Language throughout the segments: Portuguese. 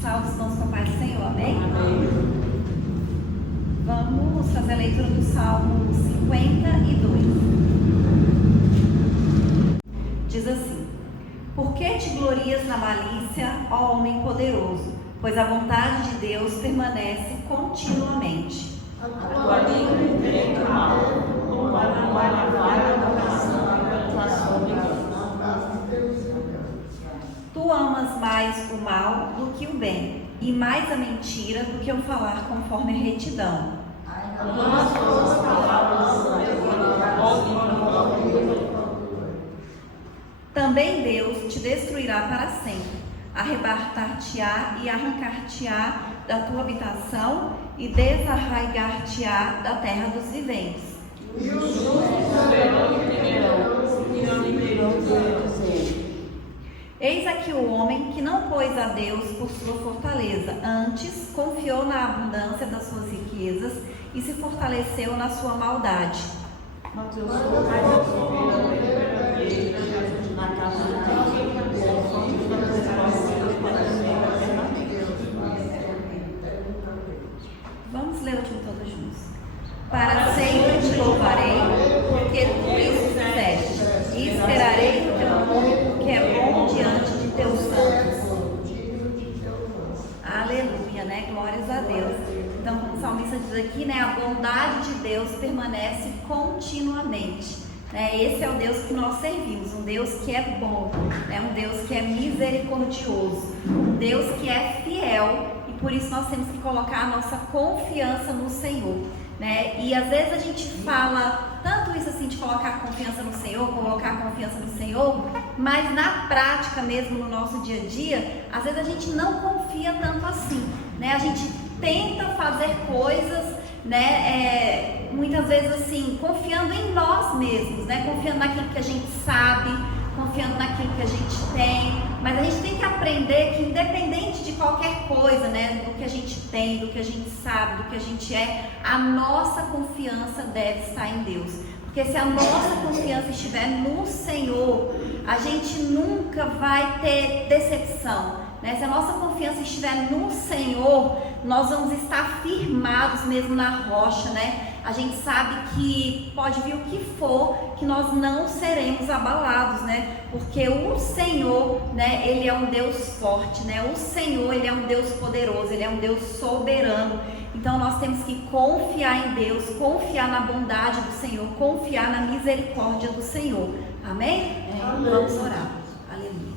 Salve os nossos papais do Senhor, amém? Amém. Vamos fazer a leitura do Salmo 52. Diz assim: Por que te glorias na malícia, ó homem poderoso? Pois a vontade de Deus permanece continuamente. A tua língua enfrenta o mal, como a navalha vai da oração da tua Deus. Tu amas mais o mal do que o bem, e mais a mentira do que o falar conforme a retidão. As tuas palavras Também Deus te destruirá para sempre, arrebatar-te-á e arrancar-te-á da tua habitação e desarraigar-te-á da terra dos viventes. E os justos verão e temerão, e não viverão dizer. Eis aqui o homem que não pôs a Deus por sua fortaleza, antes confiou na abundância das suas riquezas e se fortaleceu na sua maldade. Mas eu sou na casa do Deus, somos das respostas para sempre. Vamos ler o último todos juntos. Para sempre te louvarei, porque tu isso fizeste, e esperarei o teu nome, porque é bom diante de teus santos. Aleluia, né? Glórias a Deus. Então, como o salmista diz aqui, né? A bondade de Deus permanece continuamente. Esse é o Deus que nós servimos, um Deus que é bom, né? Um Deus que é misericordioso, um Deus que é fiel, e por isso nós temos que colocar a nossa confiança no Senhor, né? E às vezes a gente fala tanto isso assim de colocar a confiança no Senhor, colocar a confiança no Senhor, mas na prática mesmo, no nosso dia a dia, às vezes a gente não confia tanto assim, né? A gente tenta fazer coisas, né? Muitas vezes assim, confiando em nós mesmos, né? Confiando naquilo que a gente sabe, confiando naquilo que a gente tem, mas a gente tem que aprender que independente de qualquer coisa, né? Do que a gente tem, do que a gente sabe, do que a gente é, a nossa confiança deve estar em Deus. Porque se a nossa confiança estiver no Senhor, a gente nunca vai ter decepção, né? Se a nossa confiança estiver no Senhor, nós vamos estar firmados mesmo na rocha, né? A gente sabe que pode vir o que for, que nós não seremos abalados, né? Porque o Senhor, né? Ele é um Deus forte, né? O Senhor, Ele é um Deus poderoso, Ele é um Deus soberano. Então nós temos que confiar em Deus, confiar na bondade do Senhor, confiar na misericórdia do Senhor. Amém? Amém. Vamos orar. Aleluia.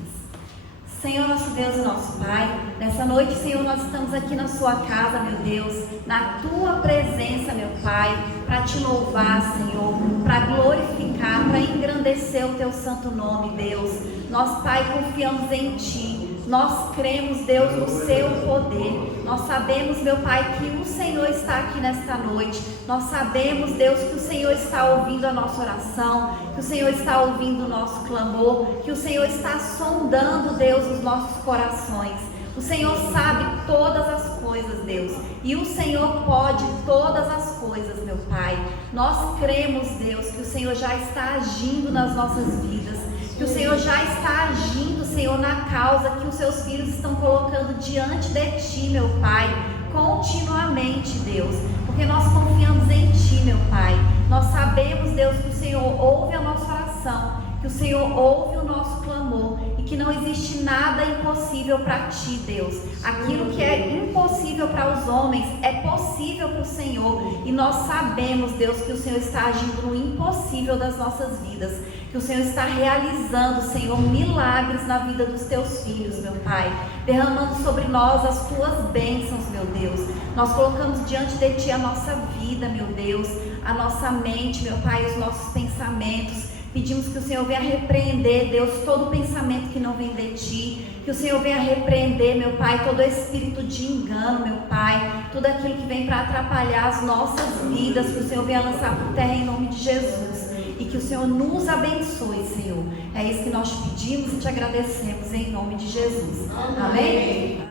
Senhor, nosso Deus e nosso Pai, nessa noite, Senhor, nós estamos aqui na sua casa, meu Deus, na tua presença, meu Pai, para te louvar, Senhor, para glorificar, para engrandecer o teu santo nome, Deus. Nós, Pai, confiamos em ti. Nós cremos, Deus, no seu poder. Nós sabemos, meu Pai, que o Senhor está aqui nesta noite. Nós sabemos, Deus, que o Senhor está ouvindo a nossa oração, que o Senhor está ouvindo o nosso clamor, que o Senhor está sondando, Deus, os nossos corações. O Senhor sabe todas as coisas, Deus, e o Senhor pode todas as coisas, meu Pai. Nós cremos, Deus, que o Senhor já está agindo nas nossas vidas, que o Senhor já está agindo, Senhor, na causa que os seus filhos estão colocando diante de Ti, meu Pai, continuamente, Deus, porque nós confiamos em Ti, meu Pai. Nós sabemos, Deus, que o Senhor ouve a nossa oração, que o Senhor ouve o nosso clamor e que não existe nada impossível para Ti, Deus. Aquilo que é impossível para os homens é possível para o Senhor, e nós sabemos, Deus, que o Senhor está agindo no impossível das nossas vidas, que o Senhor está realizando, Senhor, milagres na vida dos Teus filhos, meu Pai, derramando sobre nós as Tuas bênçãos, meu Deus. Nós colocamos diante de Ti a nossa vida, meu Deus, a nossa mente, meu Pai, os nossos pensamentos. Pedimos que o Senhor venha repreender, Deus, todo pensamento que não vem de Ti, que o Senhor venha repreender, meu Pai, todo espírito de engano, meu Pai, tudo aquilo que vem para atrapalhar as nossas vidas, que o Senhor venha lançar por terra em nome de Jesus, e que o Senhor nos abençoe, Senhor. É isso que nós te pedimos e te agradecemos em nome de Jesus. Amém?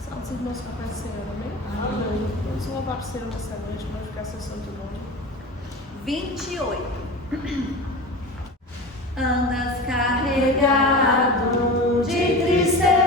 Salve os irmãos com a paz do Senhor, amém? Amém. Vamos louvar o Senhor nessa noite, glorificar seu santo nome. 28. Andas carregado de tristeza.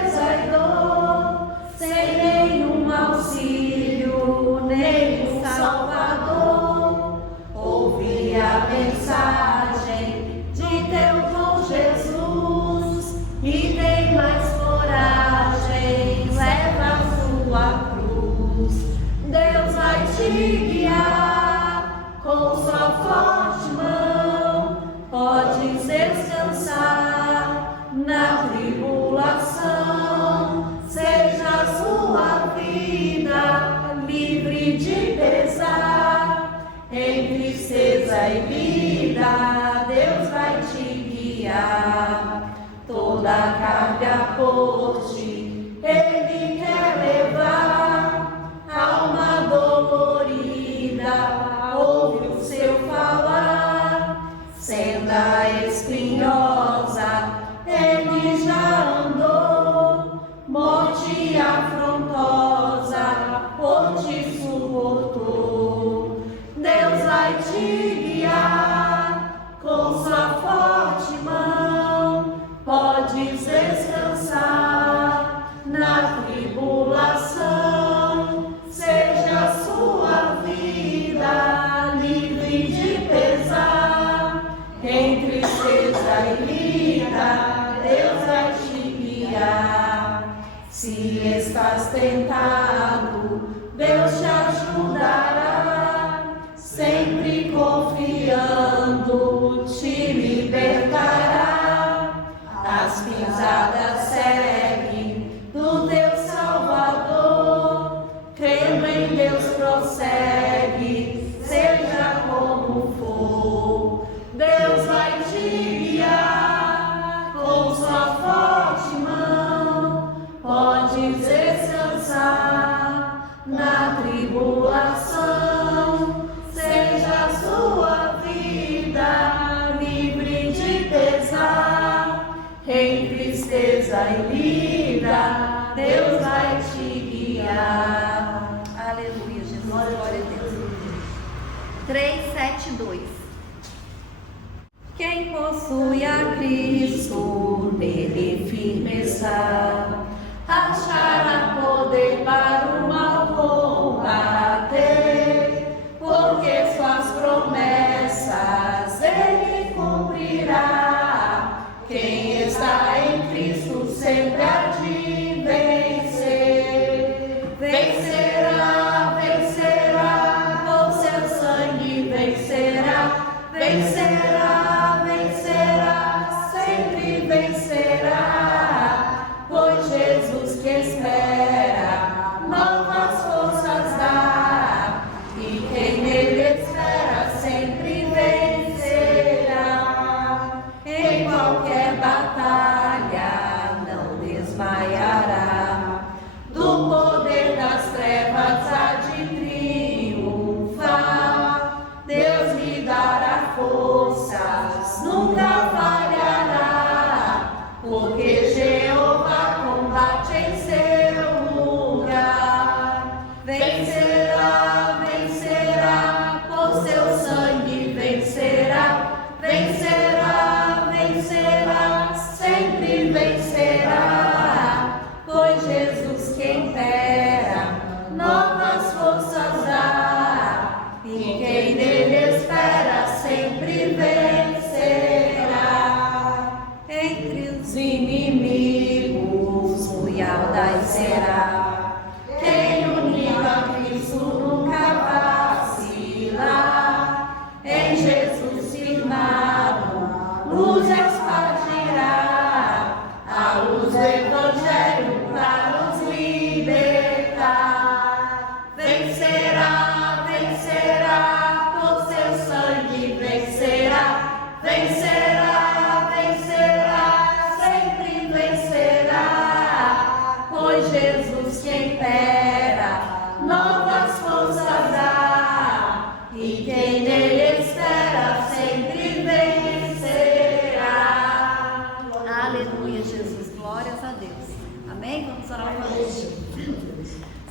e vida, Deus vai te guiar. Toda carne a corte, Ele quer levar. Alma dolorida, ouve o seu falar. Senda espinhosa, Ele já andou. Morte afrontosa, por te suportou. Deus vai te guiar com sua forte mão. Podes descansar na tribulação. Seja a sua vida livre de pesar. Em tristeza e lida, Deus vai te guiar. Se estás tentado, Deus te ajudará. Sempre confiando, te libertará. As pisadas segue do teu Salvador. Crendo em Deus prossegue, seja como for. Deus vai te guiar com sua forte mão. Podes descansar na tribulação. Seja a sua vida livre de pesar. Em tristeza e lida, Deus vai te guiar. Aleluia, Jesus. Glória a Deus. 3:7:2. Quem possui a Cristo, nele firme está. Achará poder para o mal combater, porque suas promessas Ele cumprirá. Quem está em Cristo sempre há de vencer. Vencerá, vencerá, com seu sangue vencerá. Vencerá, vencerá, sempre vencerá. Pois Jesus que espera, novas forças dá. E quem nele espera sempre vencerá. Em qualquer batalha não desmaiará. Do poder das trevas há de triunfar. Deus lhe dará forças, nunca falhará. Porque Jeová combate em seu lugar. Vencerá, vencerá, por seu sangue vencerá. Vencerá, vencerá, sempre vencerá. Pois Jesus que impera, novas forças dá. E quem nele espera sempre vencerá. Entre os inimigos, lealdade será. Quem unido a Cristo nunca vacilar. Em Jesus firmado, luz expandirá. A luz do Evangelho para nos libertar. Vencerá, vencerá, por seu sangue vencerá. Vencerá, vencerá, sempre vencerá. Pois Jesus que impera, novas forças dá. E quem nele espera sempre vencerá. Aleluia, Jesus. Glórias a Deus. Amém? Vamos orar uma vez.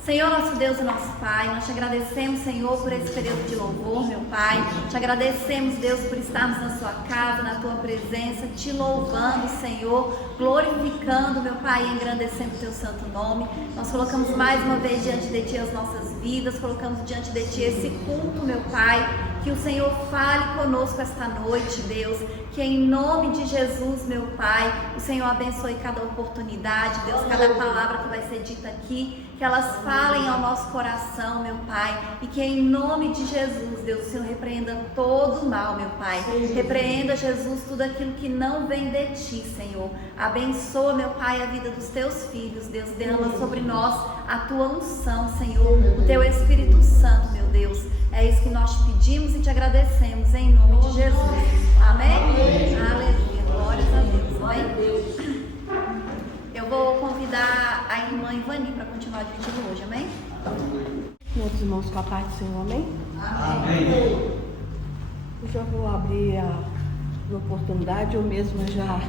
Senhor, nosso Deus e nosso Pai, nós te agradecemos, Senhor, por esse período de louvor, meu Pai. Te agradecemos, Deus, por estarmos na sua casa, na tua presença, te louvando, Senhor, glorificando, meu Pai, e engrandecendo o teu santo nome. Nós colocamos mais uma vez diante de ti as nossas vidas, colocamos diante de ti esse culto, meu Pai. Que o Senhor fale conosco esta noite, Deus. Que em nome de Jesus, meu Pai, o Senhor abençoe cada oportunidade, Deus, cada palavra que vai ser dita aqui, que elas falem ao nosso coração, meu Pai, e que em nome de Jesus, Deus, o Senhor repreenda todo o mal, meu Pai. Repreenda, Jesus, tudo aquilo que não vem de Ti, Senhor. Abençoa, meu Pai, a vida dos Teus filhos, Deus. Derrama sobre nós a Tua unção, Senhor, o Teu Espírito Santo, meu Deus. É isso que nós te pedimos e te agradecemos, em nome de Jesus. Amém? Aleluia. Glórias a Deus. Amém? Eu vou convidar a irmã Ivani para continuar dividindo hoje. Amém? Meus irmãos, com a paz do Senhor, amém? Amém. Eu já vou abrir a oportunidade, eu mesma já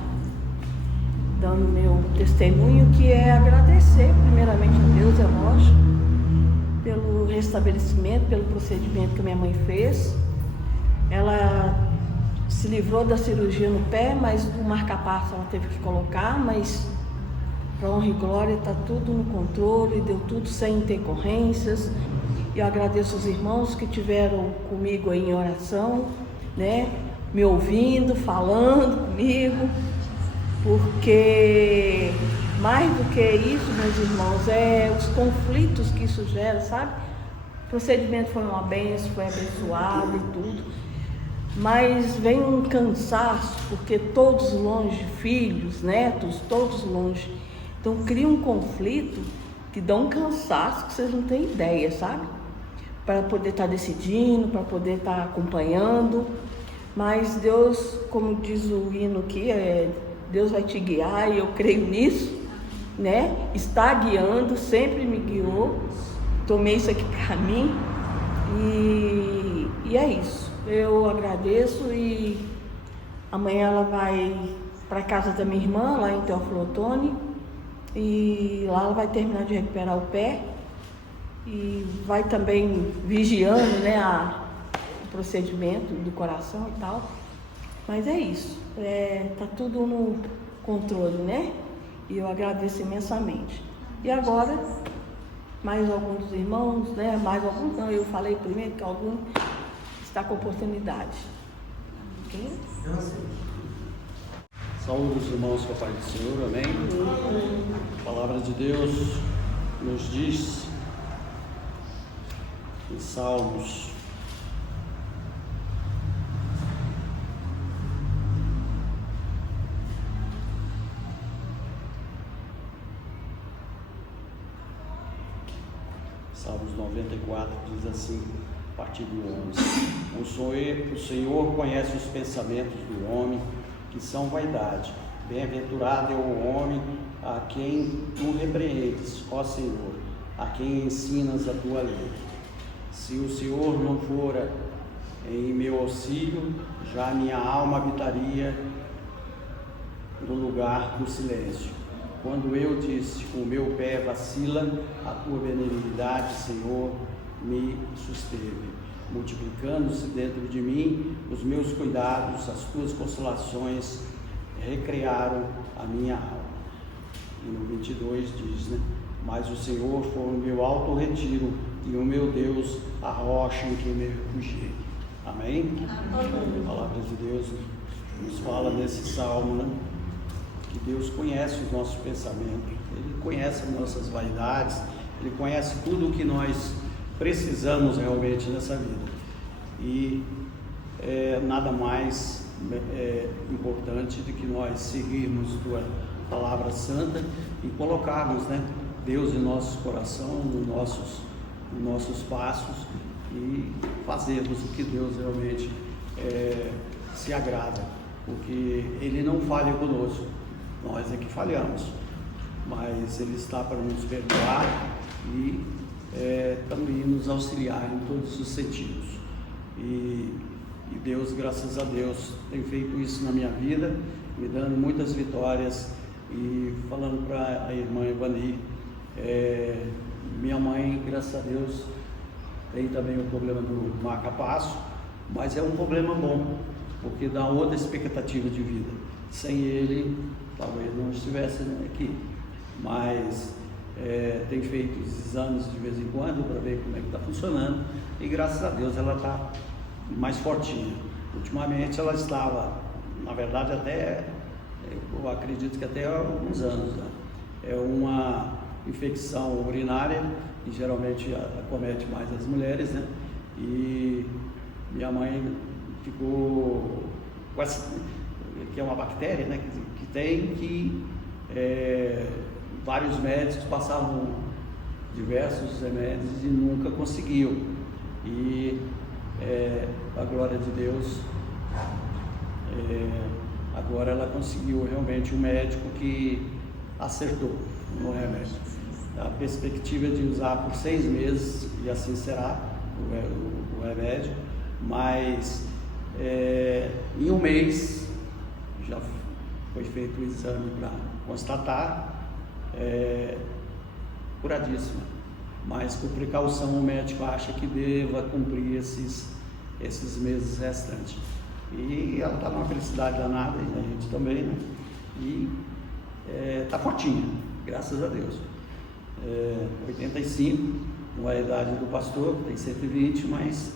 dando meu testemunho, que é agradecer primeiramente a Deus, é lógico, pelo restabelecimento, pelo procedimento que minha mãe fez. Ela se livrou da cirurgia no pé, mas o marca-passo ela teve que colocar, mas para honra e glória está tudo no controle, deu tudo sem intercorrências. E eu agradeço os irmãos que tiveram comigo aí em oração, né, me ouvindo, falando comigo, porque mais do que isso, meus irmãos, é os conflitos que isso gera, sabe? O procedimento foi uma bênção, foi abençoado e tudo, mas vem um cansaço, porque todos longe, filhos, netos, todos longe, então cria um conflito que dá um cansaço que vocês não têm ideia, sabe? Para poder estar decidindo, para poder estar acompanhando, mas Deus, como diz o hino aqui, Deus vai te guiar, e eu creio nisso, né? Está guiando, sempre me guiou, tomei isso aqui para mim, e é isso. Eu agradeço, e amanhã ela vai para a casa da minha irmã, lá em Teófilo Otoni, e lá ela vai terminar de recuperar o pé, e vai também vigiando, né, o procedimento do coração e tal. Mas é isso, tá tudo no controle, né? E eu agradeço imensamente. E agora, mais alguns dos irmãos, né? Mais alguns não, eu falei primeiro que algum está com oportunidade. Ok? Saúde os irmãos com a paz do Senhor, amém? A palavra de Deus nos diz em Salmos 94 diz assim, a partir do 11: O Senhor conhece os pensamentos do homem, que são vaidade. Bem-aventurado é o homem a quem tu repreendes, ó Senhor, a quem ensinas a tua lei. Se o Senhor não fora em meu auxílio, já minha alma habitaria no lugar do silêncio. Quando eu disse, o meu pé vacila, a tua benignidade, Senhor, me susteve. Multiplicando-se dentro de mim os meus cuidados, as tuas consolações recrearam a minha alma. E no 22 diz, né? Mas o Senhor foi o meu alto retiro e o meu Deus, a rocha em que me refugiei. Amém? Amém. A palavra de Deus nos fala nesse salmo, né? Que Deus conhece os nossos pensamentos, Ele conhece as nossas vaidades, Ele conhece tudo o que nós precisamos realmente nessa vida. E nada mais importante do que nós seguirmos Tua Palavra Santa e colocarmos, né, Deus em nosso coração, nos nossos passos, e fazermos o que Deus realmente se agrada, porque Ele não falha conosco. Nós é que falhamos, mas Ele está para nos perdoar e também nos auxiliar em todos os sentidos. E Deus, graças a Deus, tem feito isso na minha vida, me dando muitas vitórias. E falando para a irmã Ivani, minha mãe, graças a Deus, tem também o problema do marca-passo, mas é um problema bom, porque dá outra expectativa de vida. Sem ele, talvez não estivesse aqui, mas tem feito os exames de vez em quando para ver como é que está funcionando, e graças a Deus ela está mais fortinha. Ultimamente ela estava na verdade até, eu acredito que até há alguns anos, né? É uma infecção urinária que geralmente acomete mais as mulheres, né? E minha mãe ficou com essa, que é uma bactéria, né? Que tem que vários médicos passavam diversos remédios e nunca conseguiu. E a glória de Deus, agora ela conseguiu realmente um médico que acertou no remédio. A perspectiva é de usar por 6 meses, e assim será o remédio, mas em um mês já foi feito o exame para constatar, curadíssima, mas por precaução o médico acha que deva cumprir esses meses restantes. E ela está numa felicidade danada, e a gente também, né? E está fortinha, graças a Deus. 85, não é a idade do pastor, tem 120, mas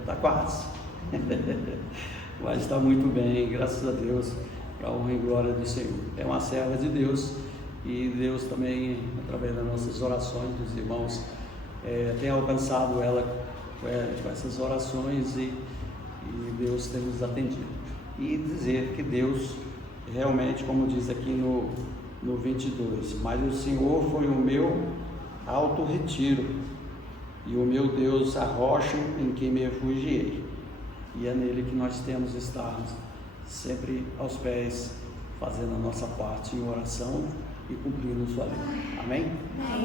está quase. Mas está muito bem, graças a Deus, para a honra e glória do Senhor. É uma serva de Deus, e Deus também, através das nossas orações, dos irmãos, tem alcançado ela com essas orações, e Deus tem nos atendido. E dizer que Deus realmente, como diz aqui no 22, mas o Senhor foi o meu alto retiro, e o meu Deus a rocha em que me refugiei, e é nele que nós temos estado sempre aos pés, fazendo a nossa parte em oração e cumprindo sua lei. Amém?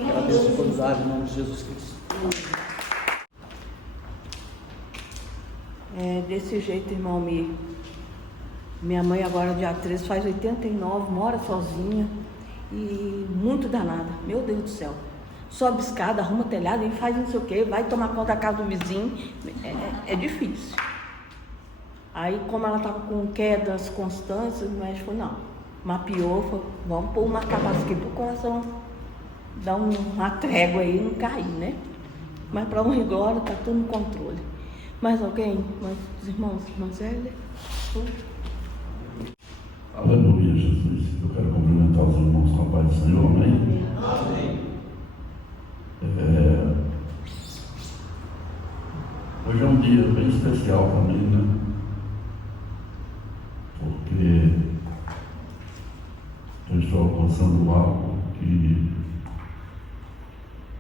Agradeço por usar em nome de Jesus Cristo. Desse jeito, irmão, minha mãe agora dia 13 faz 89, mora sozinha e muito danada, meu Deus do céu. Sobe escada, arruma telhado e faz não sei o que, vai tomar conta da casa do vizinho, é difícil. Aí, como ela estava com quedas constantes, o médico falou, não, mapeou, falou, vamos pôr uma cabaça aqui pro coração, dar uma trégua aí e não cair, né? Mas para honra e glória, está tudo no controle. Mais alguém? Mais os irmãos, irmãs Zélia? Aleluia, Jesus. Eu quero cumprimentar os irmãos com a paz do Senhor, amém? Amém. Hoje é um dia bem especial para mim, né? Porque eu estou alcançando algo que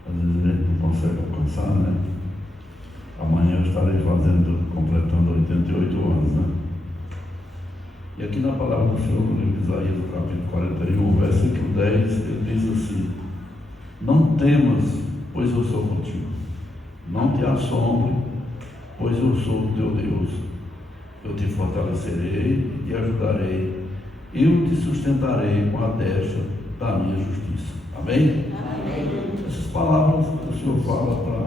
às vezes a gente não consegue alcançar, né? Amanhã eu estarei completando 88 anos, né? E aqui na palavra do Senhor, no livro de Isaías, no capítulo 41, versículo 10, ele diz assim: não temas, pois eu sou contigo. Não te assombre, pois eu sou o teu Deus. Eu te fortalecerei e te ajudarei. Eu te sustentarei com a destra da minha justiça. Amém? Amém. Essas palavras que o Senhor fala para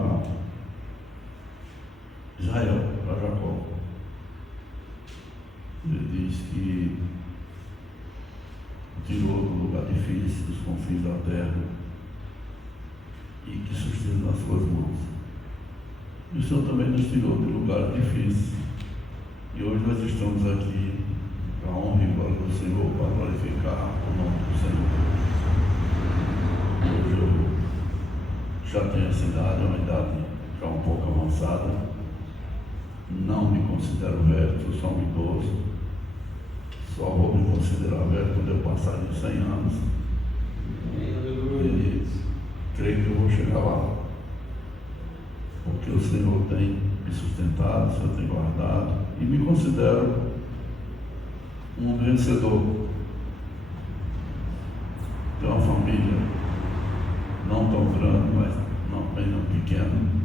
Israel, para Jacó. Ele diz que o tirou do lugar difícil, dos confins da terra, e que sustenta nas suas mãos. E o Senhor também nos tirou de lugares difíceis. E hoje nós estamos aqui para a honra e glória do Senhor, para glorificar o nome do Senhor. Hoje eu já tenho essa idade, uma idade já um pouco avançada. Não me considero velho, sou só um idoso. Só vou me considerar velho quando eu passar de 100 anos. E creio que eu vou chegar lá. Porque o Senhor tem me sustentado, o Senhor tem guardado. E me considero um vencedor. Tenho uma família não tão grande, mas bem não pequena.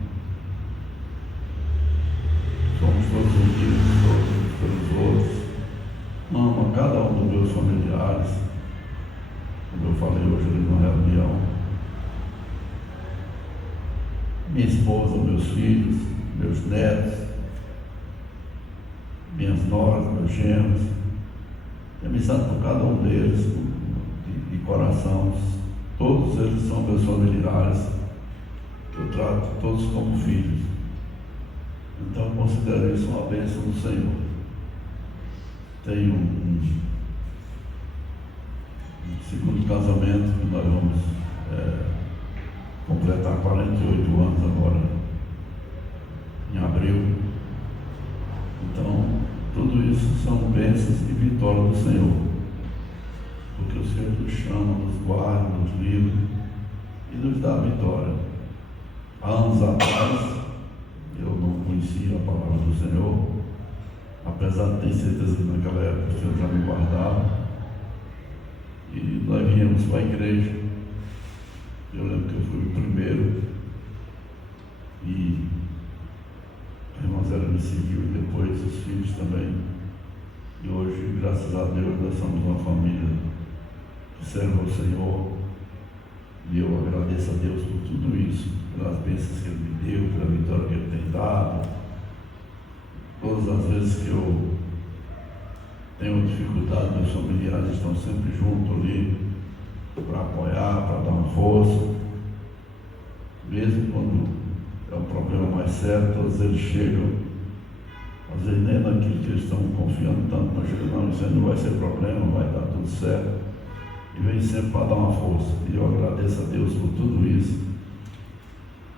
Somos todos unidos, todos pelos outros. Amo a cada um dos meus familiares, como eu falei hoje ali numa reunião. Minha esposa, meus filhos, meus netos, minhas noras, meus genros. Tenho amizade por cada um deles, de coração. Todos eles são meus familiares. Eu trato todos como filhos. Então considero isso uma bênção do Senhor. tenho um segundo casamento que nós vamos completar 48 anos agora, em abril. Então, tudo isso são bênçãos e vitórias do Senhor, porque o Senhor nos chama, nos guarda, nos livra e nos dá a vitória. Há anos atrás, eu não conhecia a palavra do Senhor, apesar de ter certeza que naquela época o Senhor já me guardava, e nós viemos para a igreja. Eu lembro que eu fui o primeiro, e a irmã Zélia me seguiu, e depois os filhos também. E hoje, graças a Deus, nós somos uma família que serve ao Senhor, e eu agradeço a Deus por tudo isso, pelas bênçãos que Ele me deu, pela vitória que Ele tem dado. Todas as vezes que eu tenho dificuldade, meus familiares estão sempre juntos ali para apoiar, para dar uma força. Mesmo quando é um problema mais sério, todos eles chegam, às vezes nem naquilo que eles estão confiando tanto, mas chegam, não, isso aí não vai ser problema, vai dar tudo certo. E vem sempre para dar uma força. E eu agradeço a Deus por tudo isso.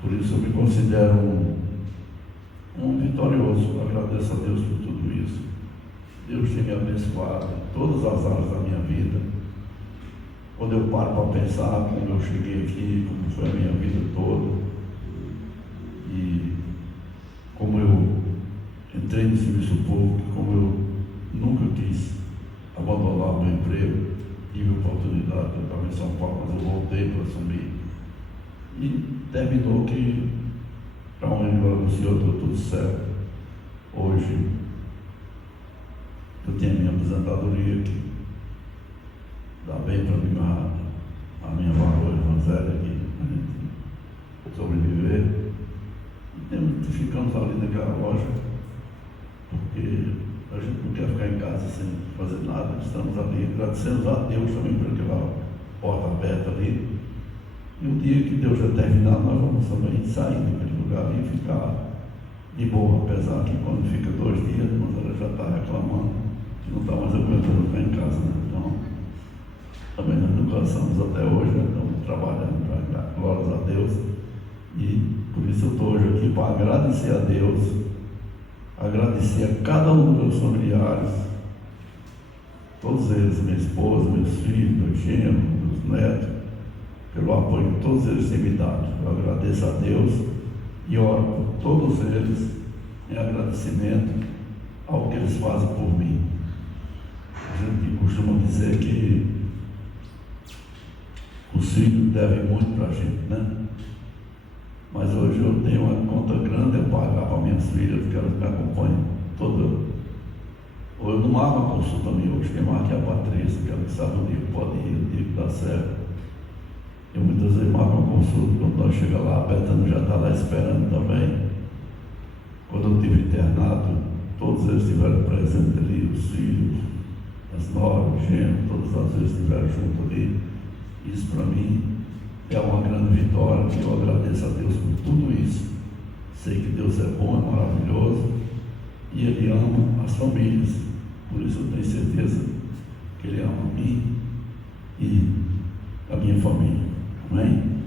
Por isso eu me considero um vitorioso. Eu agradeço a Deus por tudo isso. Deus tem me abençoado em todas as áreas da minha vida. Quando eu paro para pensar como eu cheguei aqui, como foi a minha vida toda, e como eu entrei no serviço público, como eu nunca quis abandonar o meu emprego, tive a oportunidade, eu estava em São Paulo, mas eu voltei para assumir. E terminou que, para onde ele anunciou, deu tudo certo. Hoje, eu tenho a minha aposentadoria que dá bem para mim, a minha valor evangelho aqui, para a gente sobreviver. E ficamos ali naquela loja, porque a gente não quer ficar em casa sem fazer nada. Estamos ali, agradecemos a Deus também por aquela porta aberta ali. E o dia que Deus já terminar, nós vamos também sair daquele lugar ali e ficar de boa, apesar que quando fica 2 dias, mas ela já está reclamando que não está mais aguentando ficar em casa, né? Então, também nós não cansamos até hoje, né? Estamos trabalhando para dar glórias a Deus. E por isso eu estou hoje aqui para agradecer a Deus, agradecer a cada um dos meus familiares, todos eles, minha esposa, meus filhos, meus genros, meus netos, pelo apoio que todos eles têm me dado. Eu agradeço a Deus e oro por todos eles em agradecimento ao que eles fazem por mim. A gente costuma dizer que os filhos devem muito para a gente, né? Mas hoje eu tenho uma conta grande a pagar para minhas filhas, porque elas me acompanham toda. Ou eu não marco a consulta minha hoje, quem marca é a Patrícia, que ela sabe o dia que pode ir, o dia que dá certo. Eu muitas vezes marco uma consulta, quando nós chegamos lá, a Betânia já está lá esperando também. Quando eu tive internado, todos eles estiveram presentes ali, os filhos, as novas, os genros, todas as vezes estiveram junto ali. Isso para mim é uma grande vitória, que eu agradeço a Deus por tudo isso. Sei que Deus é bom, é maravilhoso, e Ele ama as famílias. Por isso eu tenho certeza que Ele ama a mim e a minha família. Amém?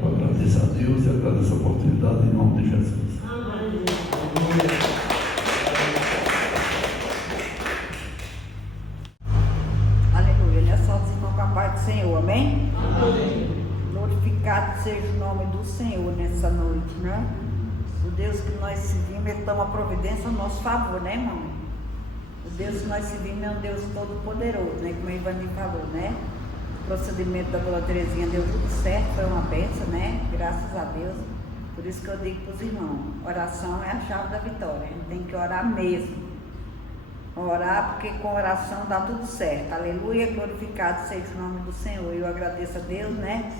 Eu agradeço a Deus e agradeço a oportunidade em nome de Jesus. Amém. Aleluia, né? Só os irmãos com a paz do Senhor, amém? Amém. Glorificado seja o nome do Senhor nessa noite, né? O Deus que nós servimos, Ele toma providência ao nosso favor, né, irmão? O Deus que nós servimos é um Deus todo-poderoso, né? Como a Ivani falou, né? O procedimento da Dona Terezinha deu tudo certo, foi uma bênção, né? Graças a Deus. Por isso que eu digo para os irmãos, oração é a chave da vitória. A gente tem que orar mesmo. Orar, porque com oração dá tudo certo. Aleluia, glorificado seja o nome do Senhor. Eu agradeço a Deus, né?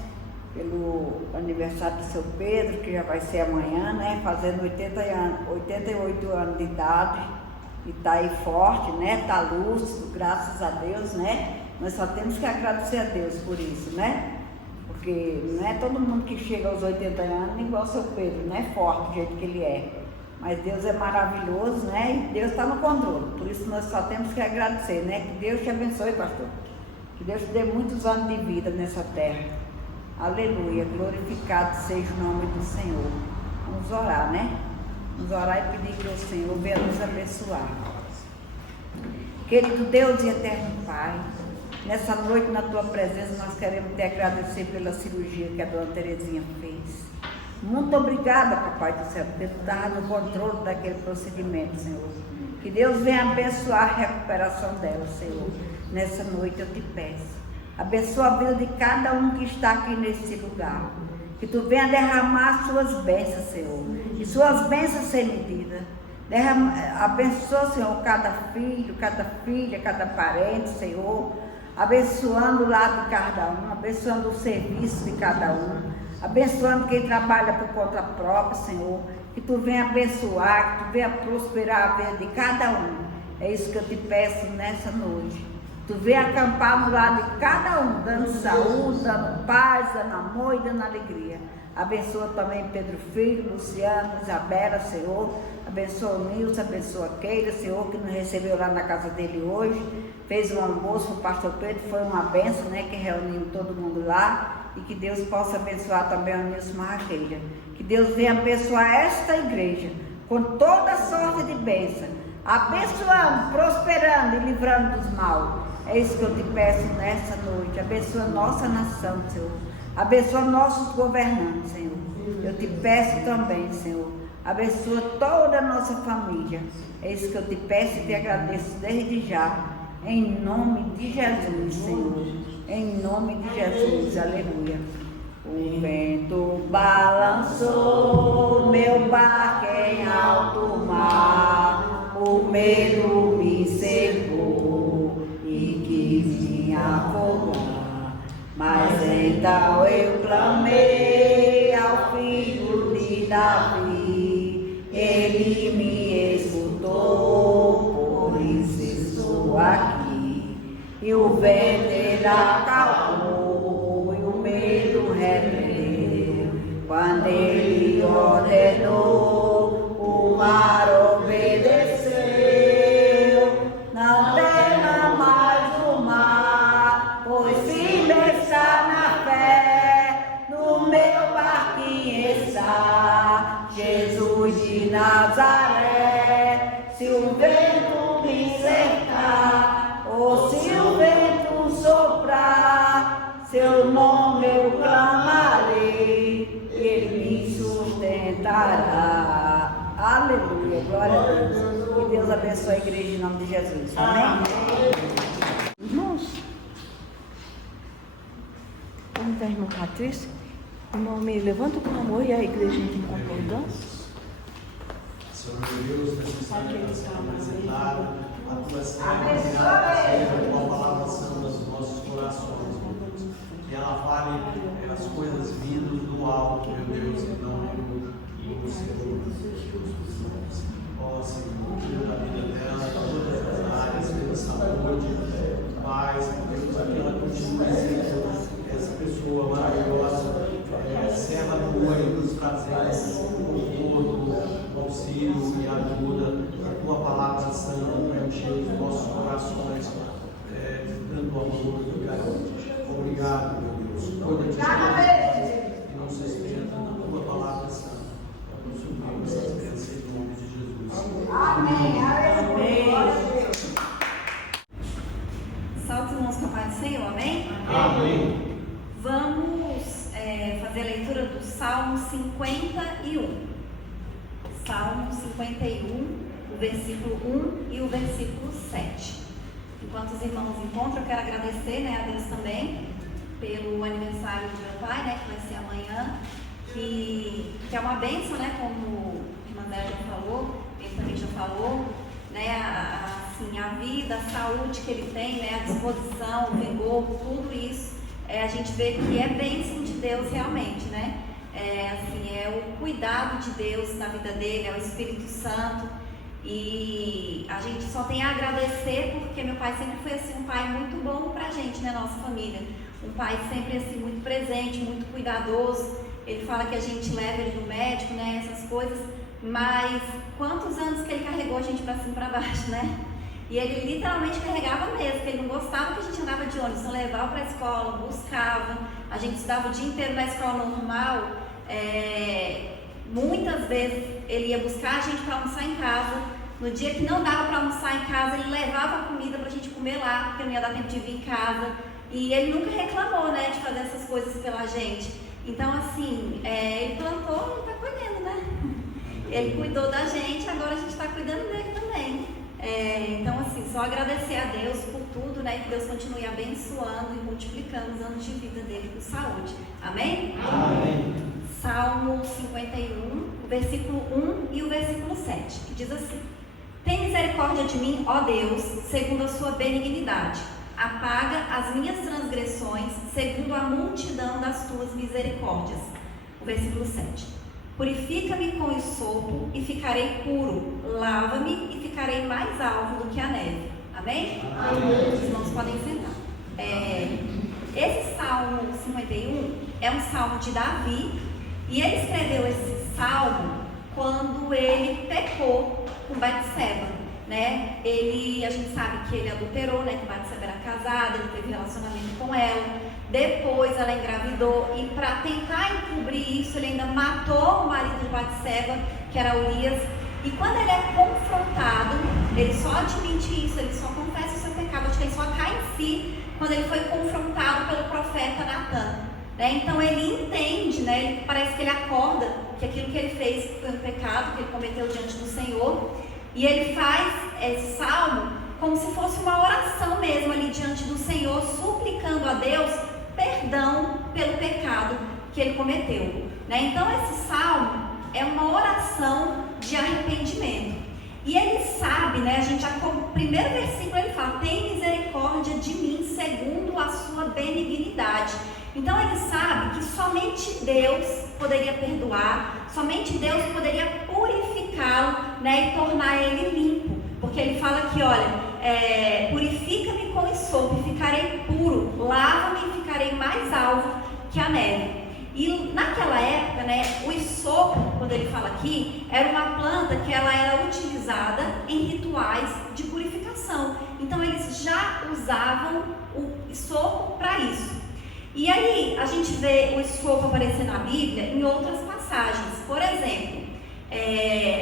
Pelo aniversário do seu Pedro, que já vai ser amanhã, né? Fazendo 88 anos de idade. E está aí forte, né? Está lúcido, graças a Deus, né? Nós só temos que agradecer a Deus por isso, né? Porque não é todo mundo que chega aos 80 anos igual o seu Pedro, né? Forte do jeito que ele é. Mas Deus é maravilhoso, né? E Deus está no controle. Por isso nós só temos que agradecer, né? Que Deus te abençoe, pastor. Que Deus te dê muitos anos de vida nessa terra. Aleluia. Glorificado seja o nome do Senhor. Vamos orar, né? Vamos orar e pedir que o Senhor venha nos abençoar. Querido Deus e eterno Pai, nessa noite na Tua presença nós queremos te agradecer pela cirurgia que a dona Terezinha fez. Muito obrigada, Papai do céu, por ter dado no controle daquele procedimento, Senhor. Que Deus venha abençoar a recuperação dela, Senhor. Nessa noite eu te peço. Abençoa a vida de cada um que está aqui nesse lugar. Que tu venha derramar suas bênçãos, Senhor. E suas bênçãos sem medida. Abençoa, Senhor, cada filho, cada filha, cada parente, Senhor. Abençoando o lado de cada um, abençoando o serviço de cada um. Abençoando quem trabalha por conta própria, Senhor. Que tu venha abençoar, que tu venha prosperar a vida de cada um. É isso que eu te peço nessa noite. Tu venha acampar no lado de cada um, dando saúde, dando paz, dando amor e dando alegria. Abençoa também Pedro Filho, Luciano, Isabela, Senhor. Abençoa o Nilson, abençoa a Keila, Senhor, que nos recebeu lá na casa dele hoje. Fez um almoço com o pastor Pedro, foi uma bênção, né? Que reuniu todo mundo lá. E que Deus possa abençoar também o Nilson Marraqueira. Que Deus venha abençoar esta igreja com toda sorte de bênção. Abençoando, prosperando e livrando dos mal. É isso que eu te peço nessa noite. Abençoa nossa nação, Senhor. Abençoa nossos governantes, Senhor. Eu te peço também, Senhor. Abençoa toda a nossa família. É isso que eu te peço e te agradeço desde já. Em nome de Jesus, Senhor. Em nome de Jesus. Aleluia. O vento balançou meu barco em alto mar. O medo me cercou e quis me afogar. Mas então eu clamei ao filho de Davi. Ele me escutou, por isso estou aqui. E o vento ele acalmou e o medo repreendeu. Quando ele ordenou, o mar obedeceu. Não tema mais o mar, pois firme está na fé. No meu barquinho está Jesus de Nazaré. Se o vento me cercar, ou se o vento soprar, seu nome eu clamarei, ele me sustentará. Aleluia, glória a Deus. Que Deus abençoe a igreja em nome de Jesus. Amém? Irmãos, como está a irmã Patrícia? Irmão, me levanta com amor e a igreja em concordância. Senhor Deus, nessa instante que está apresentada, a tua serva, seja a tua palavra santa nos nossos corações, meu Deus. Que ela fale as coisas vindas do alto, meu Deus, e não do Senhor. Ó Senhor, cuida da vida dela, todas as áreas, pela saúde, paz, meu Deus, que ela continue sendo essa pessoa maravilhosa, serva tua e nos trazendo conforto, auxílio e ajuda. A tua palavra santa para encher os nossos corações de tanto amor e carinho. Obrigado, meu Deus. Cuida de nós e nos sustenta na tua palavra santa. Nós suprimos essas bênçãos em nome de Jesus. Amém. Amém. Salve, irmãos, com a paz do Senhor, amém? Amém. Vamos fazer a leitura do Salmo 51. Salmo 51, o versículo 1 e o versículo 7. Enquanto os irmãos encontram, eu quero agradecer, a Deus também pelo aniversário de meu pai, que vai ser amanhã, que é uma bênção, como a irmã Zé já falou, ele também já falou, assim, a vida, a saúde que ele tem, a disposição, o vigor, tudo isso, a gente vê que é bênção de Deus realmente, é o cuidado de Deus na vida dele, é o Espírito Santo, e a gente só tem a agradecer porque meu pai sempre foi assim, um pai muito bom pra gente, nossa família, um pai sempre assim, muito presente, muito cuidadoso. Ele fala que a gente leva ele no médico, essas coisas, mas quantos anos que ele carregou a gente para cima e para baixo, né? E ele literalmente carregava mesmo, porque ele não gostava que a gente andava de ônibus, então levava para a escola, buscava, a gente estudava o dia inteiro na escola normal, muitas vezes ele ia buscar a gente para almoçar em casa. No dia que não dava para almoçar em casa, ele levava a comida para a gente comer lá, porque não ia dar tempo de vir em casa. E ele nunca reclamou, né, de fazer essas coisas pela gente. Então, assim, ele plantou e está colhendo, né? Ele cuidou da gente, agora a gente está cuidando dele também. Então, assim, só agradecer a Deus por tudo, né? Que Deus continue abençoando e multiplicando os anos de vida dele com saúde. Amém? Amém. Salmo 51, o versículo 1 e o versículo 7, que diz assim: Tem misericórdia de mim, ó Deus, segundo a sua benignidade. Apaga as minhas transgressões, segundo a multidão das tuas misericórdias. O versículo 7. Purifica-me com esopo e ficarei puro. Lava-me e ficarei mais alvo do que a neve. Amém? Amém. Os irmãos podem sentar. Esse Salmo 51 é um salmo de Davi. E ele escreveu esse salmo quando ele pecou com Batseba, né? A gente sabe que ele adulterou, né? Que Batseba era casada, ele teve relacionamento com ela. Depois ela engravidou e para tentar encobrir isso, ele ainda matou o marido de Batseba, que era Urias. E quando ele é confrontado, ele só admite isso, ele só confessa o seu pecado, acho que ele só cai em si quando ele foi confrontado pelo profeta Natan. Então ele entende, né? Parece que ele acorda que aquilo que ele fez foi um pecado que ele cometeu diante do Senhor, e ele faz esse salmo como se fosse uma oração mesmo ali diante do Senhor, suplicando a Deus perdão pelo pecado que ele cometeu, né? Então esse salmo é uma oração de arrependimento, e ele sabe, né? O primeiro versículo ele fala: tem misericórdia de mim segundo a sua benignidade. Então ele sabe que somente Deus poderia perdoar, somente Deus poderia purificá-lo, né, e tornar ele limpo. Porque ele fala aqui, olha, purifica-me com esopo e ficarei puro, lava-me e ficarei mais alvo que a neve. E naquela época, né, o esopo, quando ele fala aqui, era uma planta que ela era utilizada em rituais de purificação. Então eles já usavam o esopo para isso. E aí a gente vê o esopo aparecer na Bíblia em outras passagens. Por exemplo,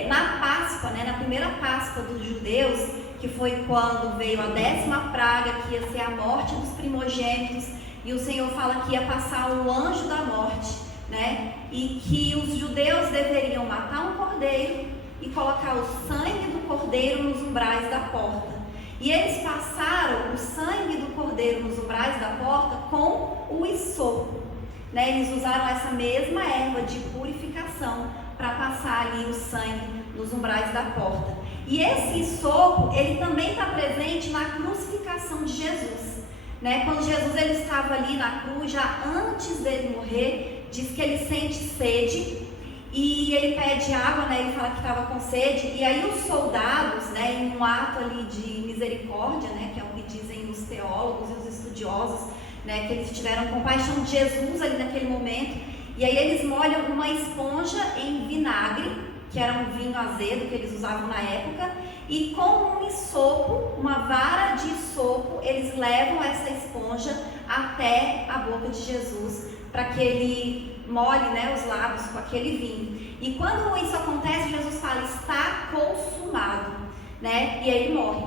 na Páscoa, né, na primeira Páscoa dos judeus, que foi quando veio a 10ª praga, que ia ser a morte dos primogênitos, e o Senhor fala que ia passar o anjo da morte, né, e que os judeus deveriam matar um cordeiro e colocar o sangue do cordeiro nos umbrais da porta. E eles passaram o sangue do cordeiro nos umbrais da porta com o esopo, né? Eles usaram essa mesma erva de purificação para passar ali o sangue nos umbrais da porta. E esse esopo, ele também está presente na crucificação de Jesus, né? Quando Jesus ele estava ali na cruz, já antes dele morrer, diz que ele sente sede. E ele pede água, né? Ele fala que estava com sede. E aí os soldados, né, em um ato ali de misericórdia, né, que é o que dizem os teólogos e os estudiosos, né, que eles tiveram compaixão de Jesus ali naquele momento. E aí eles molham uma esponja em vinagre, que era um vinho azedo que eles usavam na época, e com um esopo, uma vara de esopo, eles levam essa esponja até a boca de Jesus, para que ele molhe, né, os lábios com aquele vinho. E quando isso acontece, Jesus fala: está consumado, né? E aí ele morre.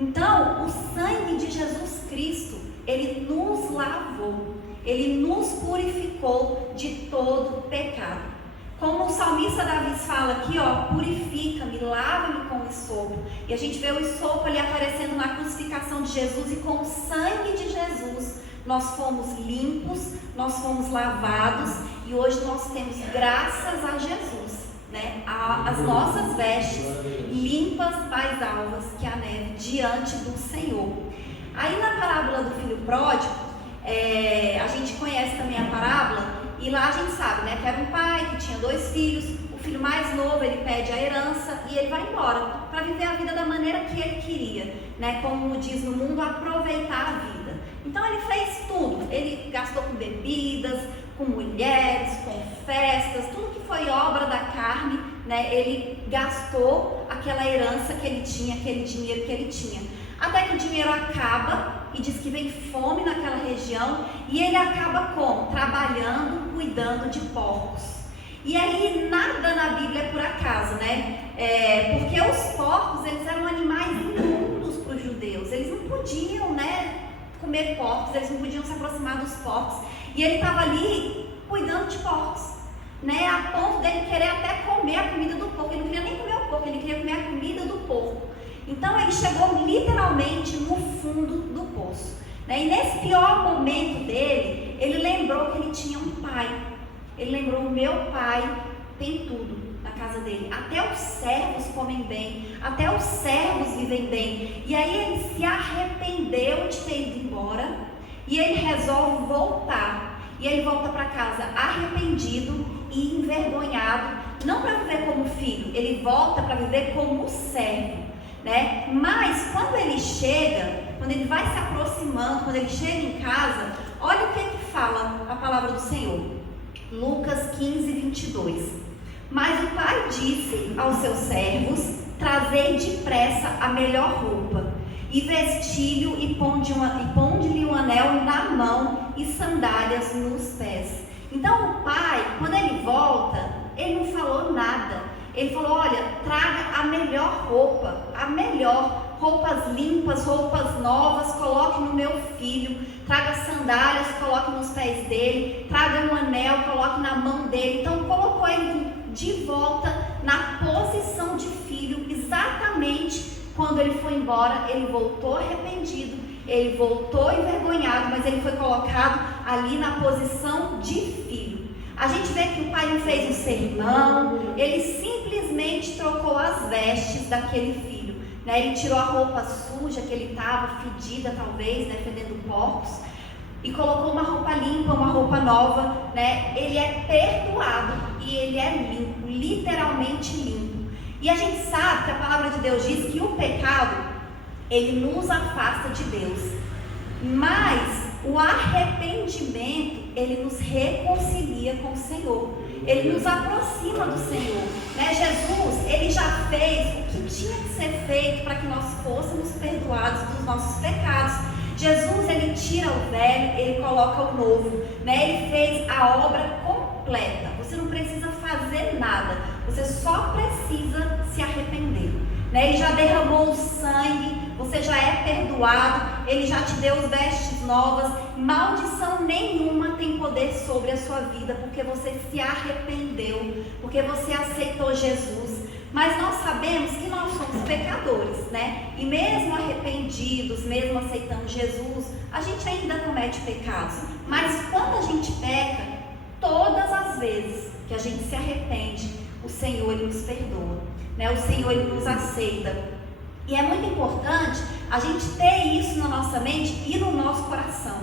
Então, o sangue de Jesus Cristo, ele nos lavou, ele nos purificou de todo pecado. Como o salmista Davi fala aqui, ó, purifica-me, lava-me com o esopo. E a gente vê o esopo ali aparecendo na crucificação de Jesus, e com o sangue de Jesus nós fomos limpos, nós fomos lavados, e hoje nós temos, graças a Jesus, né, as nossas vestes limpas, mais alvas que a neve, diante do Senhor. Aí na parábola do filho pródigo, a gente conhece também a parábola, e lá a gente sabe, né, que era um pai que tinha 2 filhos. O filho mais novo, ele pede a herança e ele vai embora para viver a vida da maneira que ele queria, né, como diz no mundo, aproveitar a vida. Então ele fez tudo, ele gastou com bebidas, com mulheres, com festas, tudo que foi obra da carne, né, ele gastou aquela herança que ele tinha, aquele dinheiro que ele tinha. Até que o dinheiro acaba e diz que vem fome naquela região e ele acaba como? Trabalhando, cuidando de porcos. E aí nada na Bíblia é por acaso, né? Porque os porcos, eles eram animais imundos para os judeus. Eles não podiam, né, comer porcos, eles não podiam se aproximar dos porcos. E ele estava ali cuidando de porcos, né? A ponto dele querer até comer a comida do porco. Ele não queria nem comer o porco, ele queria comer a comida do porco. Então ele chegou literalmente no fundo do poço, né? E nesse pior momento dele, ele lembrou que ele tinha um pai. Ele lembrou: o meu pai tem tudo na casa dele, até os servos comem bem, até os servos vivem bem. E aí ele se arrependeu de ter ido embora e ele resolve voltar. E ele volta para casa arrependido e envergonhado, não para viver como filho, ele volta para viver como servo, né? Mas quando ele chega, quando ele vai se aproximando, quando ele chega em casa, olha o que fala a palavra do Senhor. Lucas 15, 22. Mas o pai disse aos seus servos: trazei depressa a melhor roupa, e vestilho e ponde-lhe um anel na mão e sandálias nos pés. Então o pai, quando ele volta, ele não falou nada. Ele falou: olha, traga a melhor roupa, roupas limpas, roupas novas, coloque no meu filho, traga sandálias, coloque nos pés dele, traga um anel, coloque na mão dele. Então colocou ele de volta na posição de filho. Exatamente quando ele foi embora, ele voltou arrependido, ele voltou envergonhado, mas ele foi colocado ali na posição de filho. A gente vê que o pai não fez um sermão, ele simplesmente trocou as vestes daquele filho, né? Ele tirou a roupa suja que ele estava, fedida talvez, né? Fedendo porcos, e colocou uma roupa limpa, uma roupa nova, né? Ele é perdoado e ele é limpo, literalmente limpo. E a gente sabe que a palavra de Deus diz que o pecado, ele nos afasta de Deus, mas o arrependimento, ele nos reconcilia com o Senhor, ele nos aproxima do Senhor, né? Jesus, ele já fez o que tinha que ser feito para que nós fôssemos perdoados dos nossos pecados. Jesus, ele tira o velho, ele coloca o novo, né? Ele fez a obra completa. Você não precisa fazer nada, você só precisa se arrepender, né? Ele já derramou o sangue, você já é perdoado, ele já te deu as vestes novas. Maldição nenhuma tem poder sobre a sua vida, porque você se arrependeu, porque você aceitou Jesus. Mas nós sabemos que nós somos pecadores, né? E mesmo arrependidos, mesmo aceitando Jesus, a gente ainda comete pecados. Mas quando a gente peca, todas as vezes que a gente se arrepende, o Senhor, ele nos perdoa, né? O Senhor, ele nos aceita. E é muito importante a gente ter isso na nossa mente e no nosso coração.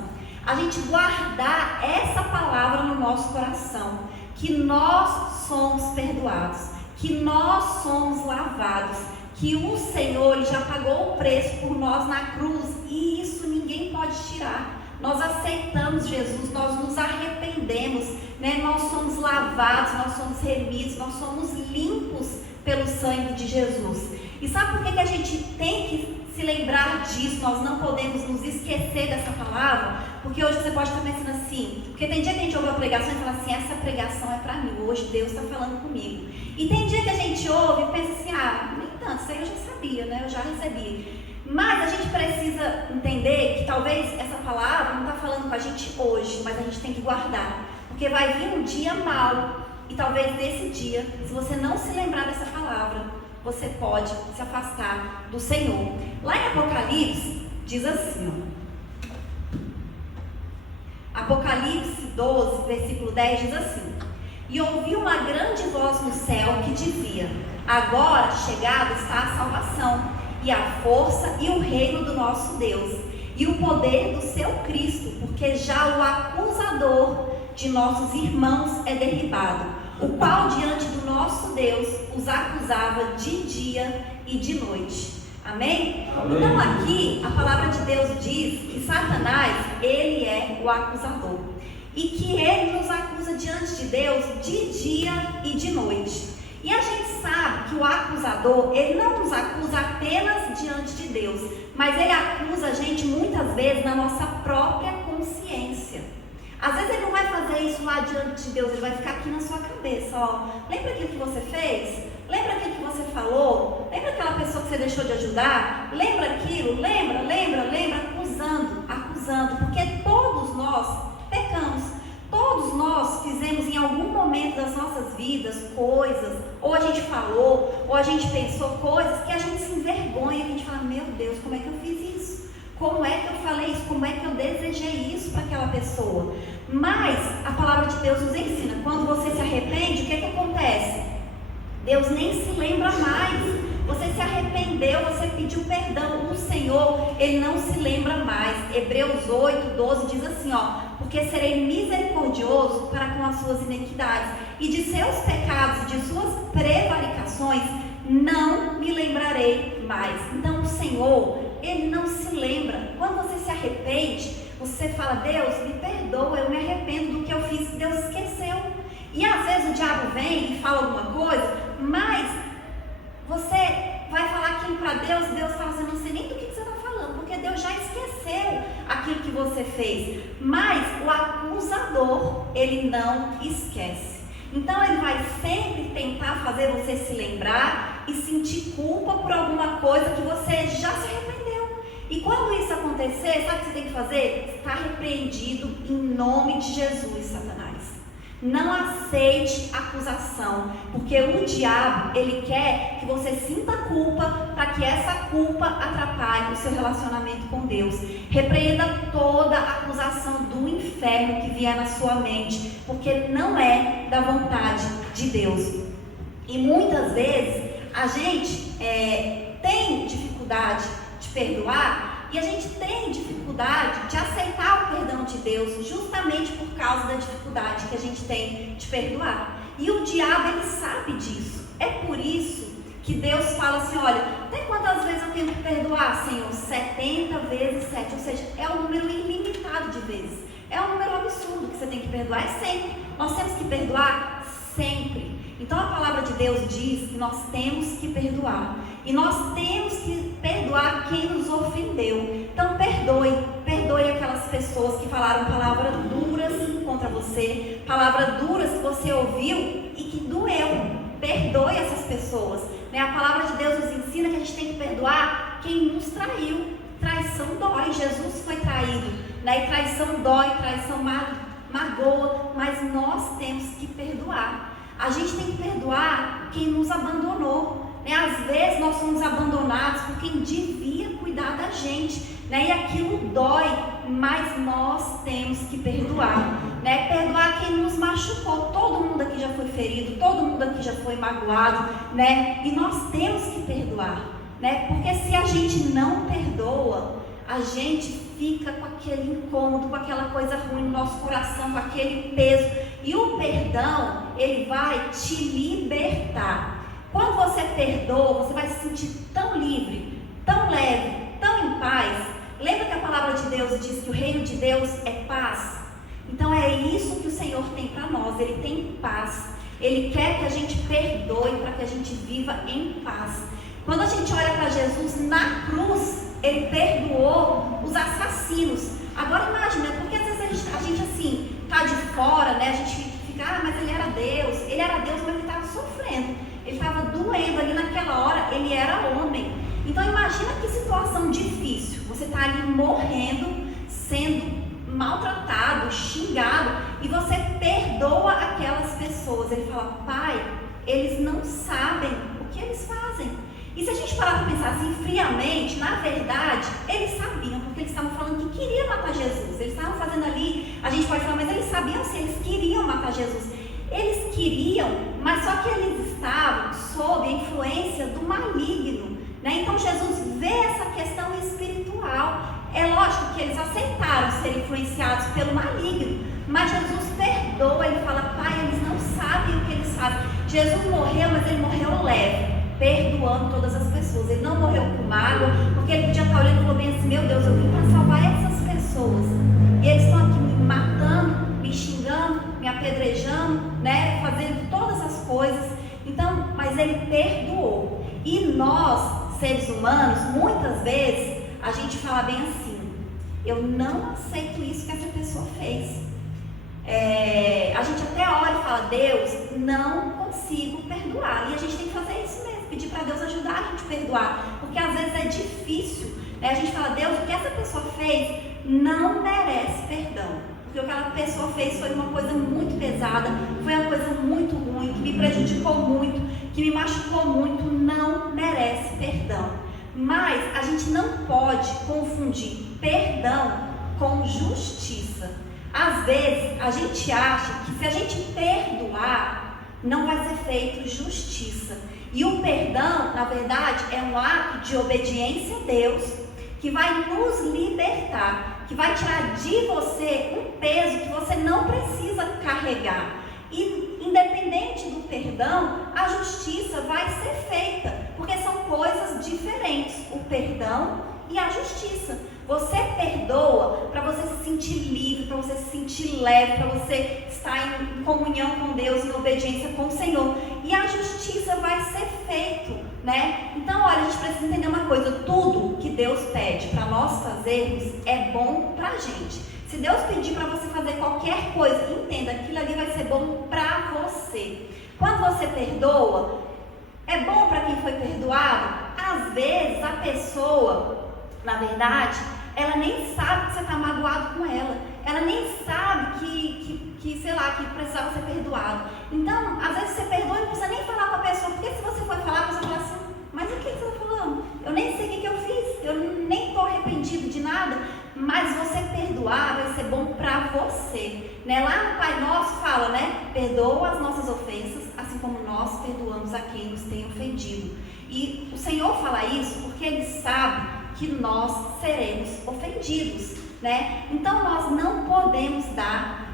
A gente guardar essa palavra no nosso coração, que nós somos perdoados, que nós somos lavados, que o Senhor, ele já pagou o preço por nós na cruz, e isso ninguém pode tirar. Nós aceitamos Jesus, nós nos arrependemos, né? Nós somos lavados, nós somos remidos, nós somos limpos pelo sangue de Jesus. E sabe por que a gente tem que se lembrar disso? Nós não podemos nos esquecer dessa palavra, porque hoje você pode estar pensando assim, porque tem dia que a gente ouve a pregação e fala assim: essa pregação é para mim, hoje Deus está falando comigo. E tem dia que a gente ouve e pensa assim: ah, nem tanto, isso aí eu já sabia, né? Eu já recebi. Mas a gente precisa entender que talvez essa palavra não está falando com a gente hoje, mas a gente tem que guardar, porque vai vir um dia mau, e talvez nesse dia, se você não se lembrar dessa palavra, você pode se afastar do Senhor. Lá em Apocalipse, diz assim, ó, Apocalipse 12, versículo 10, diz assim: e ouvi uma grande voz no céu que dizia: agora chegada está a salvação, e a força e o reino do nosso Deus, e o poder do seu Cristo, porque já o acusador de nossos irmãos é derribado, o qual diante do nosso Deus os acusava de dia e de noite. Amém? Amém. Então aqui a palavra de Deus diz que Satanás, ele é o acusador, e que ele nos acusa diante de Deus de dia e de noite. E a gente sabe que o acusador, ele não nos acusa apenas diante de Deus, mas ele acusa a gente muitas vezes na nossa própria consciência. Às vezes ele não vai fazer isso lá diante de Deus, ele vai ficar aqui na sua cabeça, ó. Lembra aquilo que você fez? Lembra aquilo que você falou? Lembra aquela pessoa que você deixou de ajudar? Lembra aquilo? Lembra, acusando, porque todos nós pecamos. Todos nós fizemos em algum momento das nossas vidas coisas, ou a gente falou, ou a gente pensou coisas que a gente se envergonha, que a gente fala, meu Deus, como é que eu fiz isso? Como é que eu falei isso? Como é que eu desejei isso para aquela pessoa? Mas a palavra de Deus nos ensina, quando você se arrepende, o que acontece? Deus nem se lembra mais. Você se arrependeu, você pediu perdão. O Senhor, Ele não se lembra mais. Hebreus 8:12 diz assim, ó: porque serei misericordioso para com as suas iniquidades, e de seus pecados, de suas prevaricações, não me lembrarei mais. Então o Senhor, Ele não se lembra. Quando você se arrepende, você fala, Deus, me perdoa, eu me arrependo do que eu fiz. Deus esqueceu. E às vezes o diabo vem e fala alguma coisa, mas você vai falar aquilo para Deus, Deus fala, você não sei nem do que você está falando, porque Deus já esqueceu aquilo que você fez. Mas o acusador, ele não esquece. Então ele vai sempre tentar fazer você se lembrar e sentir culpa por alguma coisa que você já se arrependeu. E quando isso acontecer, sabe o que você tem que fazer? Está repreendido em nome de Jesus, Satanás. Não aceite acusação, porque o diabo, ele quer que você sinta culpa, para que essa culpa atrapalhe o seu relacionamento com Deus. Repreenda toda acusação do inferno que vier na sua mente, porque não é da vontade de Deus. E muitas vezes a gente tem dificuldade de perdoar, e a gente tem dificuldade de aceitar o perdão de Deus, justamente por causa da dificuldade que a gente tem de perdoar. E o diabo, ele sabe disso. É por isso que Deus fala assim, olha, até quantas vezes eu tenho que perdoar, Senhor? 70 vezes 7, ou seja, é um número ilimitado de vezes. É um número absurdo que você tem que perdoar, é sempre. Nós temos que perdoar sempre. Então a palavra de Deus diz que nós temos que perdoar. E nós temos que perdoar quem nos ofendeu. Então perdoe aquelas pessoas que falaram palavras duras contra você, palavras duras que você ouviu e que doeu. Perdoe essas pessoas. A palavra de Deus nos ensina que a gente tem que perdoar quem nos traiu. Traição dói, Jesus foi traído, E traição dói, traição magoa, mas nós temos que perdoar. A gente tem que perdoar quem nos abandonou. Às vezes nós somos abandonados por quem devia cuidar da gente, E aquilo dói, mas nós temos que perdoar, Perdoar quem nos machucou. Todo mundo aqui já foi ferido, todo mundo aqui já foi magoado, E nós temos que perdoar, Porque se a gente não perdoa, a gente fica com aquele incômodo, com aquela coisa ruim no nosso coração, com aquele peso. E o perdão, ele vai te libertar. Quando você perdoa, você vai se sentir tão livre, tão leve, tão em paz. Lembra que a palavra de Deus diz que o reino de Deus é paz? Então é isso que o Senhor tem para nós, Ele tem paz. Ele quer que a gente perdoe para que a gente viva em paz. Quando a gente olha para Jesus na cruz, Ele perdoou os assassinos. Agora imagina, porque às vezes a gente assim, está de fora, A gente fica, mas Ele era Deus, mas Ele estava sofrendo. Ele estava doendo ali naquela hora, Ele era homem. Então imagina que situação difícil. Você está ali morrendo, sendo maltratado, xingado, e você perdoa aquelas pessoas. Ele fala, Pai, eles não sabem o que eles fazem. E se a gente parar para pensar assim friamente, na verdade, eles sabiam, porque eles estavam falando que queriam matar Jesus. Eles estavam fazendo ali, a gente pode falar, mas eles sabiam se eles queriam matar Jesus. Eles queriam, mas só que eles estavam sob a influência do maligno, Então Jesus vê essa questão espiritual. É lógico que eles aceitaram ser influenciados pelo maligno, mas Jesus perdoa, Ele fala, Pai, eles não sabem o que eles fazem. Jesus morreu, mas Ele morreu leve, perdoando todas as pessoas. Ele não morreu com mágoa, porque Ele podia estar olhando e falou bem assim, meu Deus, eu vim para salvar essas pessoas, e eles estão aqui me matando, me xingando, me apedrejando, Fazendo todas as coisas. Então, ele perdoou. E nós, seres humanos, muitas vezes, a gente fala bem assim: eu não aceito isso que essa pessoa fez. A gente até olha e fala: Deus, não consigo perdoar. E a gente tem que fazer isso mesmo, pedir para Deus ajudar a gente a perdoar, porque às vezes é difícil, né? A gente fala: Deus, o que essa pessoa fez não merece perdão, porque o que aquela pessoa fez foi uma coisa muito pesada, foi uma coisa muito ruim, que me prejudicou muito, que me machucou muito, não merece perdão. Mas a gente não pode confundir perdão com justiça. Às vezes a gente acha que se a gente perdoar, não vai ser feito justiça. E o perdão, na verdade, é um ato de obediência a Deus, que vai nos libertar, que vai tirar de você um peso que você não precisa carregar. E independente do perdão, a justiça vai ser feita, porque são coisas diferentes, o perdão e a justiça. Você perdoa para você se sentir livre, para você se sentir leve, para você estar em comunhão com Deus, em obediência com o Senhor. E a justiça vai ser feita, né? Então, olha, a gente precisa entender uma coisa: tudo que Deus pede para nós fazermos é bom para a gente. Se Deus pedir para você fazer qualquer coisa, entenda, aquilo ali vai ser bom para você. Quando você perdoa, é bom para quem foi perdoado. Às vezes a pessoa, na verdade, ela nem sabe que você está magoado com ela. Ela nem sabe que sei lá, que precisava ser perdoado. Então, às vezes você perdoa e não precisa nem falar com a pessoa, porque se você for falar, você fala assim: mas o que você está falando? Eu nem sei o que eu fiz, eu nem estou arrependido de nada. Mas você perdoar vai ser bom para você, né? Lá no Pai Nosso fala, né? Perdoa as nossas ofensas, assim como nós perdoamos a quem nos tem ofendido. E o Senhor fala isso porque Ele sabe que nós seremos ofendidos, né? Então nós não podemos dar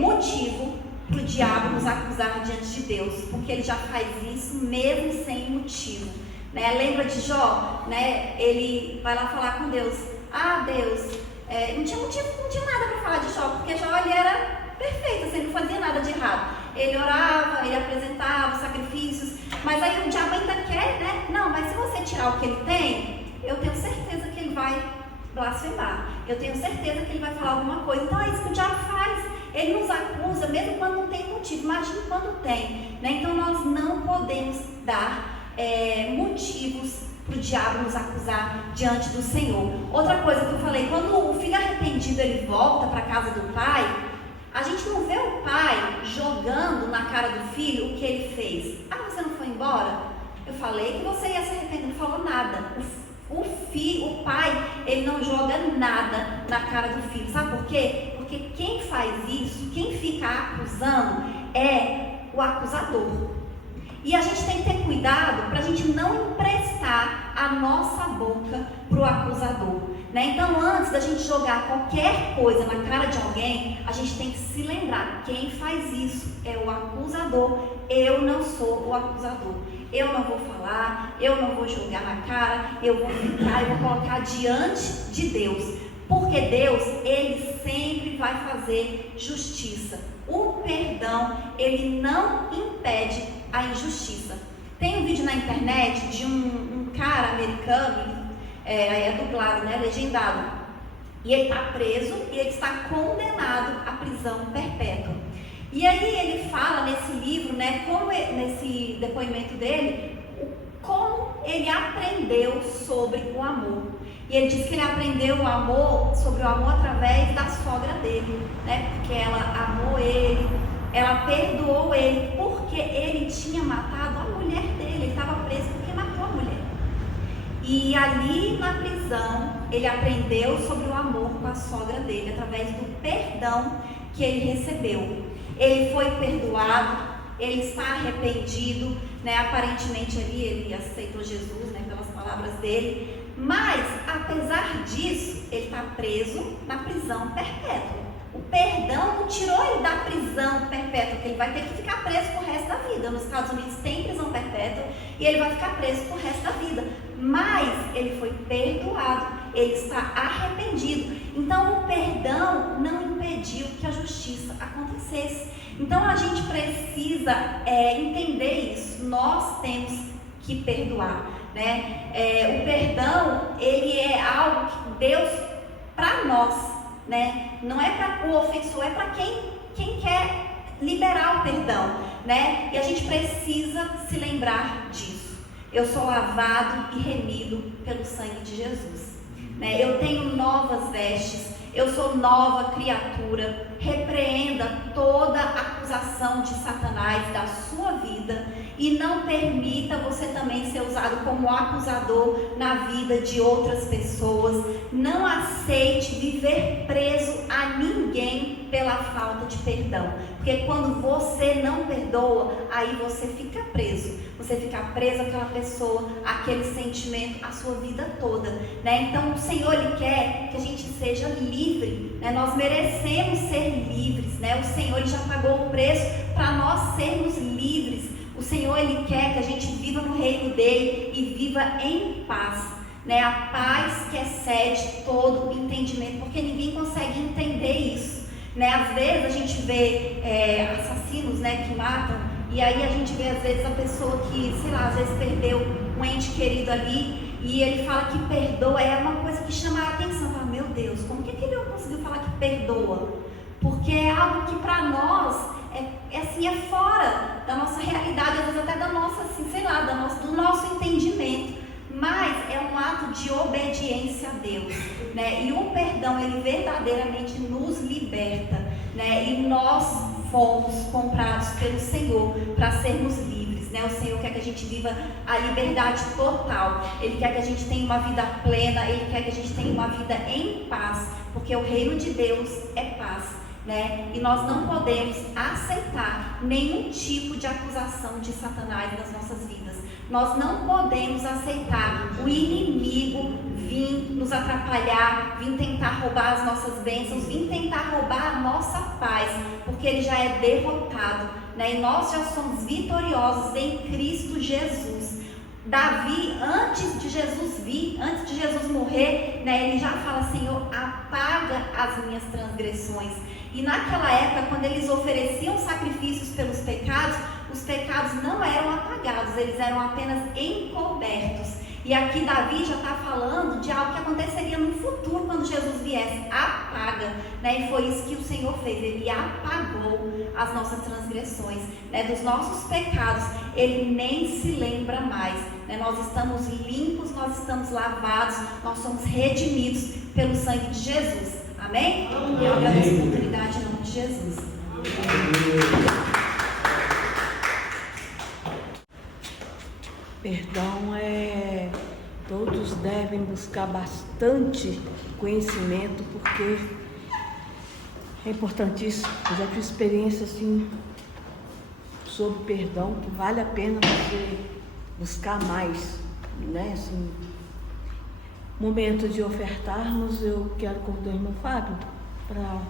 motivo para o diabo nos acusar diante de Deus, porque ele já faz isso mesmo sem motivo, né? Lembra de Jó, né? Ele vai lá falar com Deus: ah, Deus, não tinha motivo, não tinha nada para falar de Jó, porque Jó ele era perfeito, assim, não fazia nada de errado. Ele orava, ele apresentava sacrifícios, mas aí o diabo ainda quer, né? Não, mas se você tirar o que ele tem, eu tenho certeza que ele vai blasfemar, eu tenho certeza que ele vai falar alguma coisa. Então é isso que o diabo faz, ele nos acusa mesmo quando não tem motivo, imagina quando tem, né? Então nós não podemos dar motivos para o diabo nos acusar diante do Senhor. Outra coisa que eu falei: quando o filho arrependido ele volta para a casa do pai, a gente não vê o pai jogando na cara do filho o que ele fez. Ah, você não foi embora? Eu falei que você ia se arrepender. Não falou nada. O pai, ele não joga nada na cara do filho. Sabe por quê? Porque quem faz isso, quem fica acusando, é o acusador. E a gente tem que ter cuidado para a gente não emprestar a nossa boca para o acusador, né? Então, antes da gente jogar qualquer coisa na cara de alguém, a gente tem que se lembrar: quem faz isso é o acusador. Eu não sou o acusador. Eu não vou falar, eu não vou jogar na cara, eu vou ficar, eu vou colocar diante de Deus. Porque Deus, Ele sempre vai fazer justiça. O perdão, ele não impede a injustiça. Tem um vídeo na internet de um cara americano, é dublado, né, legendado, e ele está preso e ele está condenado à prisão perpétua. E aí ele fala nesse livro, né, como nesse depoimento dele, como ele aprendeu sobre o amor. E ele diz que ele aprendeu sobre o amor através da sogra dele, né? Porque ela amou ele, ela perdoou ele, porque ele tinha matado a mulher dele. Ele estava preso porque matou a mulher. E ali na prisão, ele aprendeu sobre o amor com a sogra dele, através do perdão que ele recebeu. Ele foi perdoado, ele está arrependido, né? Aparentemente ali ele aceitou Jesus, né? Pelas palavras dele. Mas, apesar disso, ele está preso na prisão perpétua. O perdão não tirou ele da prisão perpétua, que ele vai ter que ficar preso pro resto da vida. Nos Estados Unidos tem prisão perpétua e ele vai ficar preso pro resto da vida. Mas ele foi perdoado, ele está arrependido. Então, o perdão não impede impediu que a justiça acontecesse. Então a gente precisa entender isso. Nós temos que perdoar, né? O perdão, ele é algo que Deus, para nós, né? Não é para o ofensor, é para quem quer liberar o perdão, né? E a gente precisa se lembrar disso. Eu sou lavado e remido pelo sangue de Jesus, né? Eu tenho novas vestes, eu sou nova criatura. Repreenda toda acusação de Satanás da sua vida e não permita você também ser usado como acusador na vida de outras pessoas. Não aceite viver preso a ninguém pela falta de perdão, porque quando você não perdoa, aí você fica preso. Você fica preso àquela pessoa, àquele sentimento, a sua vida toda, né? Então o Senhor, Ele quer que a gente seja livre, né? Nós merecemos ser livres, né? O Senhor, Ele já pagou o preço para nós sermos livres. O Senhor, Ele quer que a gente viva no reino dEle e viva em paz, né? A paz que excede todo entendimento, porque ninguém consegue entender isso, né? Às vezes a gente vê assassinos, né, que matam. E aí a gente vê às vezes a pessoa que, sei lá, às vezes perdeu um ente querido ali e ele fala que perdoa, é uma coisa que chama a atenção. Fala, meu Deus, como que ele não conseguiu falar que perdoa? Porque é algo que para nós é fora da nossa realidade, às vezes até da nossa, assim, sei lá, do nosso entendimento. Mas é um ato de obediência a Deus, né? E o perdão, ele verdadeiramente nos liberta, né? E nós fomos comprados pelo Senhor para sermos livres, né? O Senhor quer que a gente viva a liberdade total. Ele quer que a gente tenha uma vida plena. Ele quer que a gente tenha uma vida em paz, porque o reino de Deus é paz, né? E nós não podemos aceitar nenhum tipo de acusação de Satanás nas nossas vidas. Nós não podemos aceitar o inimigo vir nos atrapalhar, vir tentar roubar as nossas bênçãos, vir tentar roubar a nossa paz, porque ele já é derrotado, né? E nós já somos vitoriosos em Cristo Jesus. Davi, antes de Jesus vir, antes de Jesus morrer, né, ele já fala, Senhor, apaga as minhas transgressões. E naquela época, quando eles ofereciam sacrifícios pelos pecados, os pecados não eram apagados, eles eram apenas encobertos. E aqui Davi já está falando de algo que aconteceria no futuro, quando Jesus viesse. Apaga, né? E foi isso que o Senhor fez, Ele apagou as nossas transgressões, né? Dos nossos pecados, Ele nem se lembra mais, né? Nós estamos limpos, nós estamos lavados, nós somos redimidos pelo sangue de Jesus. Amém? E eu agradeço a oportunidade em nome de Jesus. Perdão todos devem buscar bastante conhecimento, porque é importantíssimo. Eu já tive experiência assim sobre perdão, que vale a pena você buscar mais, né? Assim, momento de ofertarmos, eu quero convidar o irmão Fábio para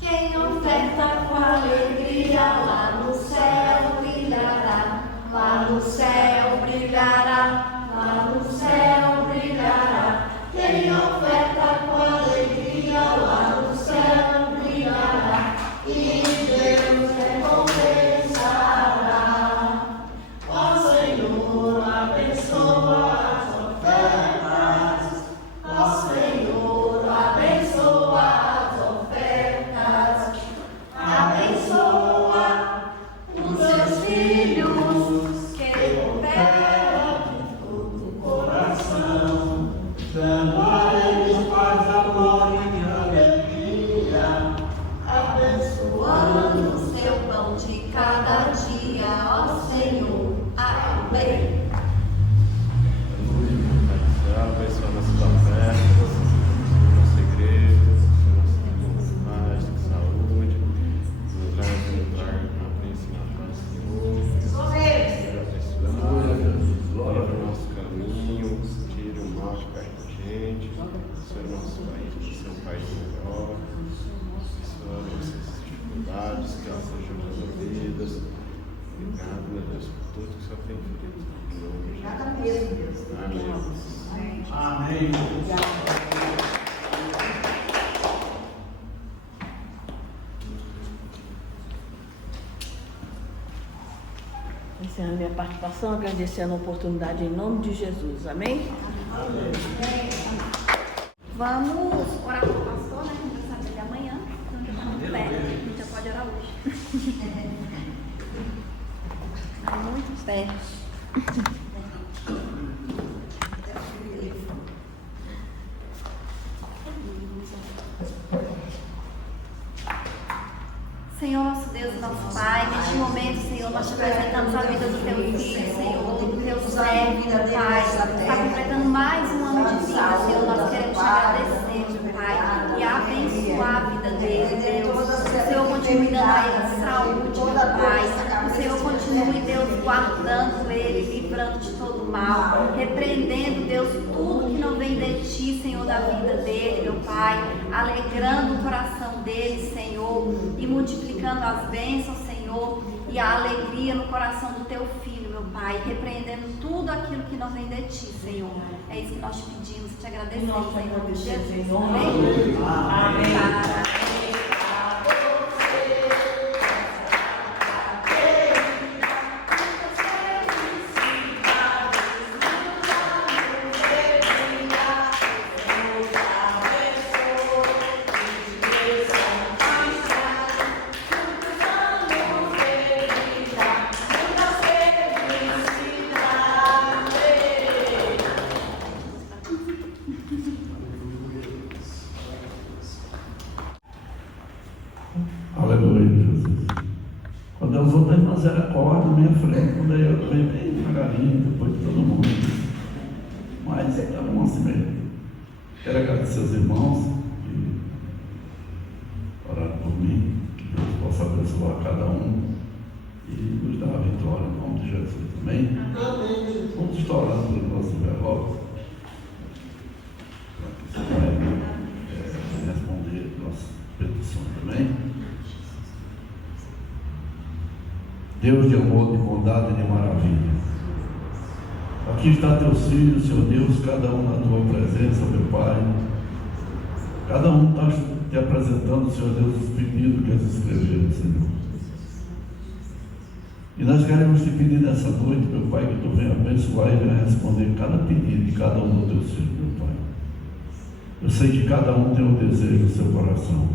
Quem oferta com alegria lá no céu brilhará, lá no céu brilhará, lá no céu brilhará. Quem oferta com alegria lá no céu brilhará. Obrigada mesmo, Deus. Amém. Encerrando minha participação, agradecendo a oportunidade em nome de Jesus. Amém? Vamos orar com o pastor, né? Que vai saber de amanhã. Então já está muito perto. A gente já pode orar hoje. Está muito perto. Senhor, nosso Deus e nosso Pai, neste momento, Senhor, nós te apresentamos a vida do teu filho, Senhor, do teu servo, meu Pai. Está completando mais um ano de vida, Senhor. Nós queremos te agradecer, meu Pai, e abençoar a vida dele, Deus. O Senhor continue dando a ele saúde, meu Pai. O Senhor continue, Deus, guardando ele, livrando de todo mal, repreendendo, Deus, tudo que não vem de ti, Senhor, da vida dele, meu Pai, alegrando o coração dele, Senhor, e multiplicando as bênçãos, Senhor, e a alegria no coração do teu filho, meu Pai, repreendendo tudo aquilo que não vem de ti, Senhor. É isso que nós te pedimos e te agradecemos, em nome de Jesus. Amém. Amém. Aleluia, Jesus. Quando as outras irmãs eram cordas na minha frente, quando eu venho bem devagarinho, depois de todo mundo. Mas é bom assim mesmo. Quero agradecer aos irmãos que oraram por mim, que Deus possa abençoar cada um e nos dar a vitória em nome de Jesus. Amém? Amém. Vamos estar orando pelo nosso relógio, para que você vai responder nossas petições também. Deus de amor, de bondade e de maravilha, aqui está teus filhos, Senhor Deus, cada um na tua presença, meu Pai. Cada um está te apresentando, Senhor Deus, os pedidos que eles escreveram, Senhor. E nós queremos te pedir nessa noite, meu Pai, que tu venha abençoar e venha responder cada pedido de cada um dos teus filhos, meu Pai. Eu sei que cada um tem um desejo no seu coração.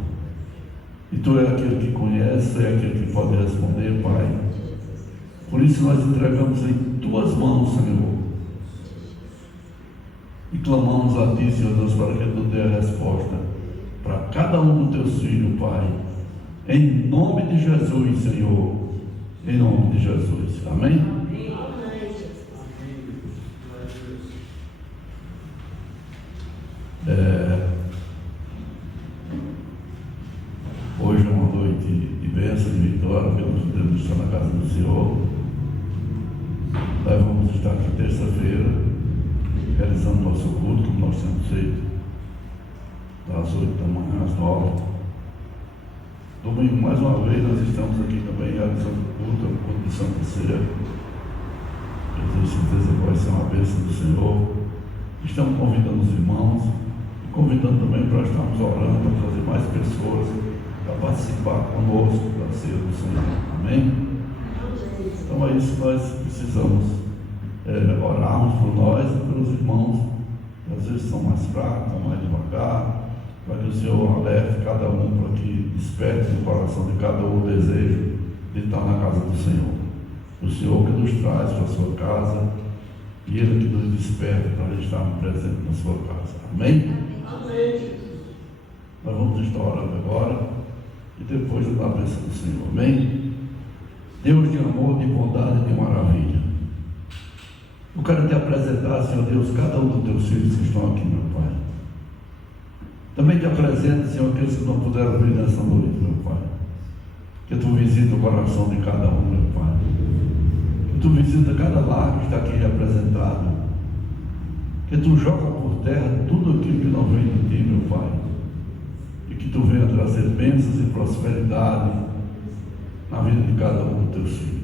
E tu é aquele que conhece, é aquele que pode responder, Pai. Por isso nós entregamos em tuas mãos, Senhor. E clamamos a ti, Senhor Deus, para que tu dê a resposta para cada um dos teus filhos, Pai. Em nome de Jesus, Senhor. Em nome de Jesus. Amém? Hoje é uma noite de bênção, de vitória, que nós podemos estar na casa do Senhor. Nós vamos estar aqui terça-feira, realizando nosso culto, como nós temos feito, das 8 da manhã às 9. Domingo, mais uma vez, nós estamos aqui também realizando o culto, a culto de Santa Ceia. Eu tenho certeza que vai ser uma bênção do Senhor. Estamos convidando os irmãos e convidando também para estarmos orando, para trazer mais pessoas para participar conosco da ceia do Senhor. Amém? Então é isso que nós precisamos orarmos por nós e pelos irmãos que às vezes são mais fracos, estão mais devagar, para que o Senhor alerte cada um, para que desperte no coração de cada um o desejo de estar na casa do Senhor. O Senhor que nos traz para a sua casa e Ele que nos desperta para estar presente na sua casa. Amém? Amém. Nós vamos estar orando agora e depois da bênção do Senhor. Amém? Deus de amor, de bondade e de maravilha, eu quero te apresentar, Senhor Deus, cada um dos teus filhos que estão aqui, meu Pai. Também te apresento, Senhor, aqueles que não puderam vir nessa noite, meu Pai. Que tu visita o coração de cada um, meu Pai. Que tu visita cada lar que está aqui representado. Que tu joga por terra tudo aquilo que não vem de ti, meu Pai. E que tu venha trazer bênçãos e prosperidade na vida de cada um dos teus filhos.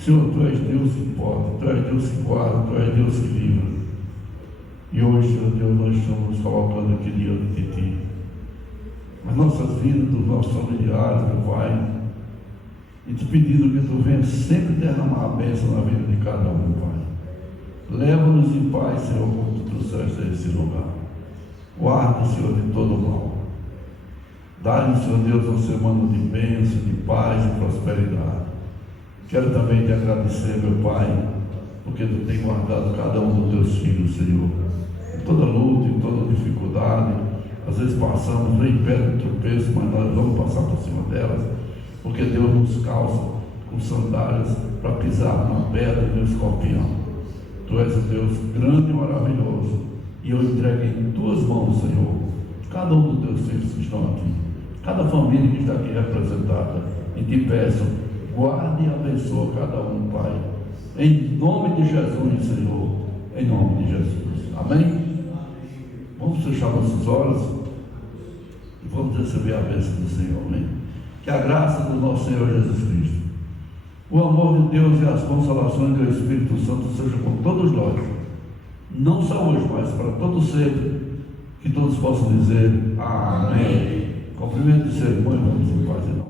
Senhor, Tu és Deus que pode, Tu és Deus que guarda, Tu és Deus que livra. E hoje, Senhor Deus, nós estamos nos colocando aqui diante de Ti. As nossas vidas, dos nossos familiares, meu Pai, e Te pedindo que Tu venhas sempre derramar a bênção na vida de cada um, Pai. Leva-nos em paz, Senhor, como Tu trouxeste a esse lugar. Guarda, Senhor, de todo o mal. Dá-nos, Senhor Deus, uma semana de bênção, de paz e prosperidade. Quero também Te agradecer, meu Pai, porque Tu tem guardado cada um dos Teus filhos, Senhor. Em toda luta, em toda dificuldade, às vezes passamos, vem pedra de tropeço, mas nós vamos passar por cima delas, porque Deus nos calça com sandálias para pisar na pedra e no escorpião. Tu és o Deus grande e maravilhoso, e eu entrego em Tuas mãos, Senhor, cada um dos Teus filhos que estão aqui, cada família que está aqui representada, e Te peço, guarde e abençoa cada um, Pai, em nome de Jesus, Senhor, em nome de Jesus, amém? Vamos fechar nossos olhos e vamos receber a bênção do Senhor, amém? Que a graça do nosso Senhor Jesus Cristo, o amor de Deus e as consolações do Espírito Santo sejam com todos nós, não só hoje, mas para todos sempre, que todos possam dizer amém. Cumprimento de cerimônia, vamos em paz e não.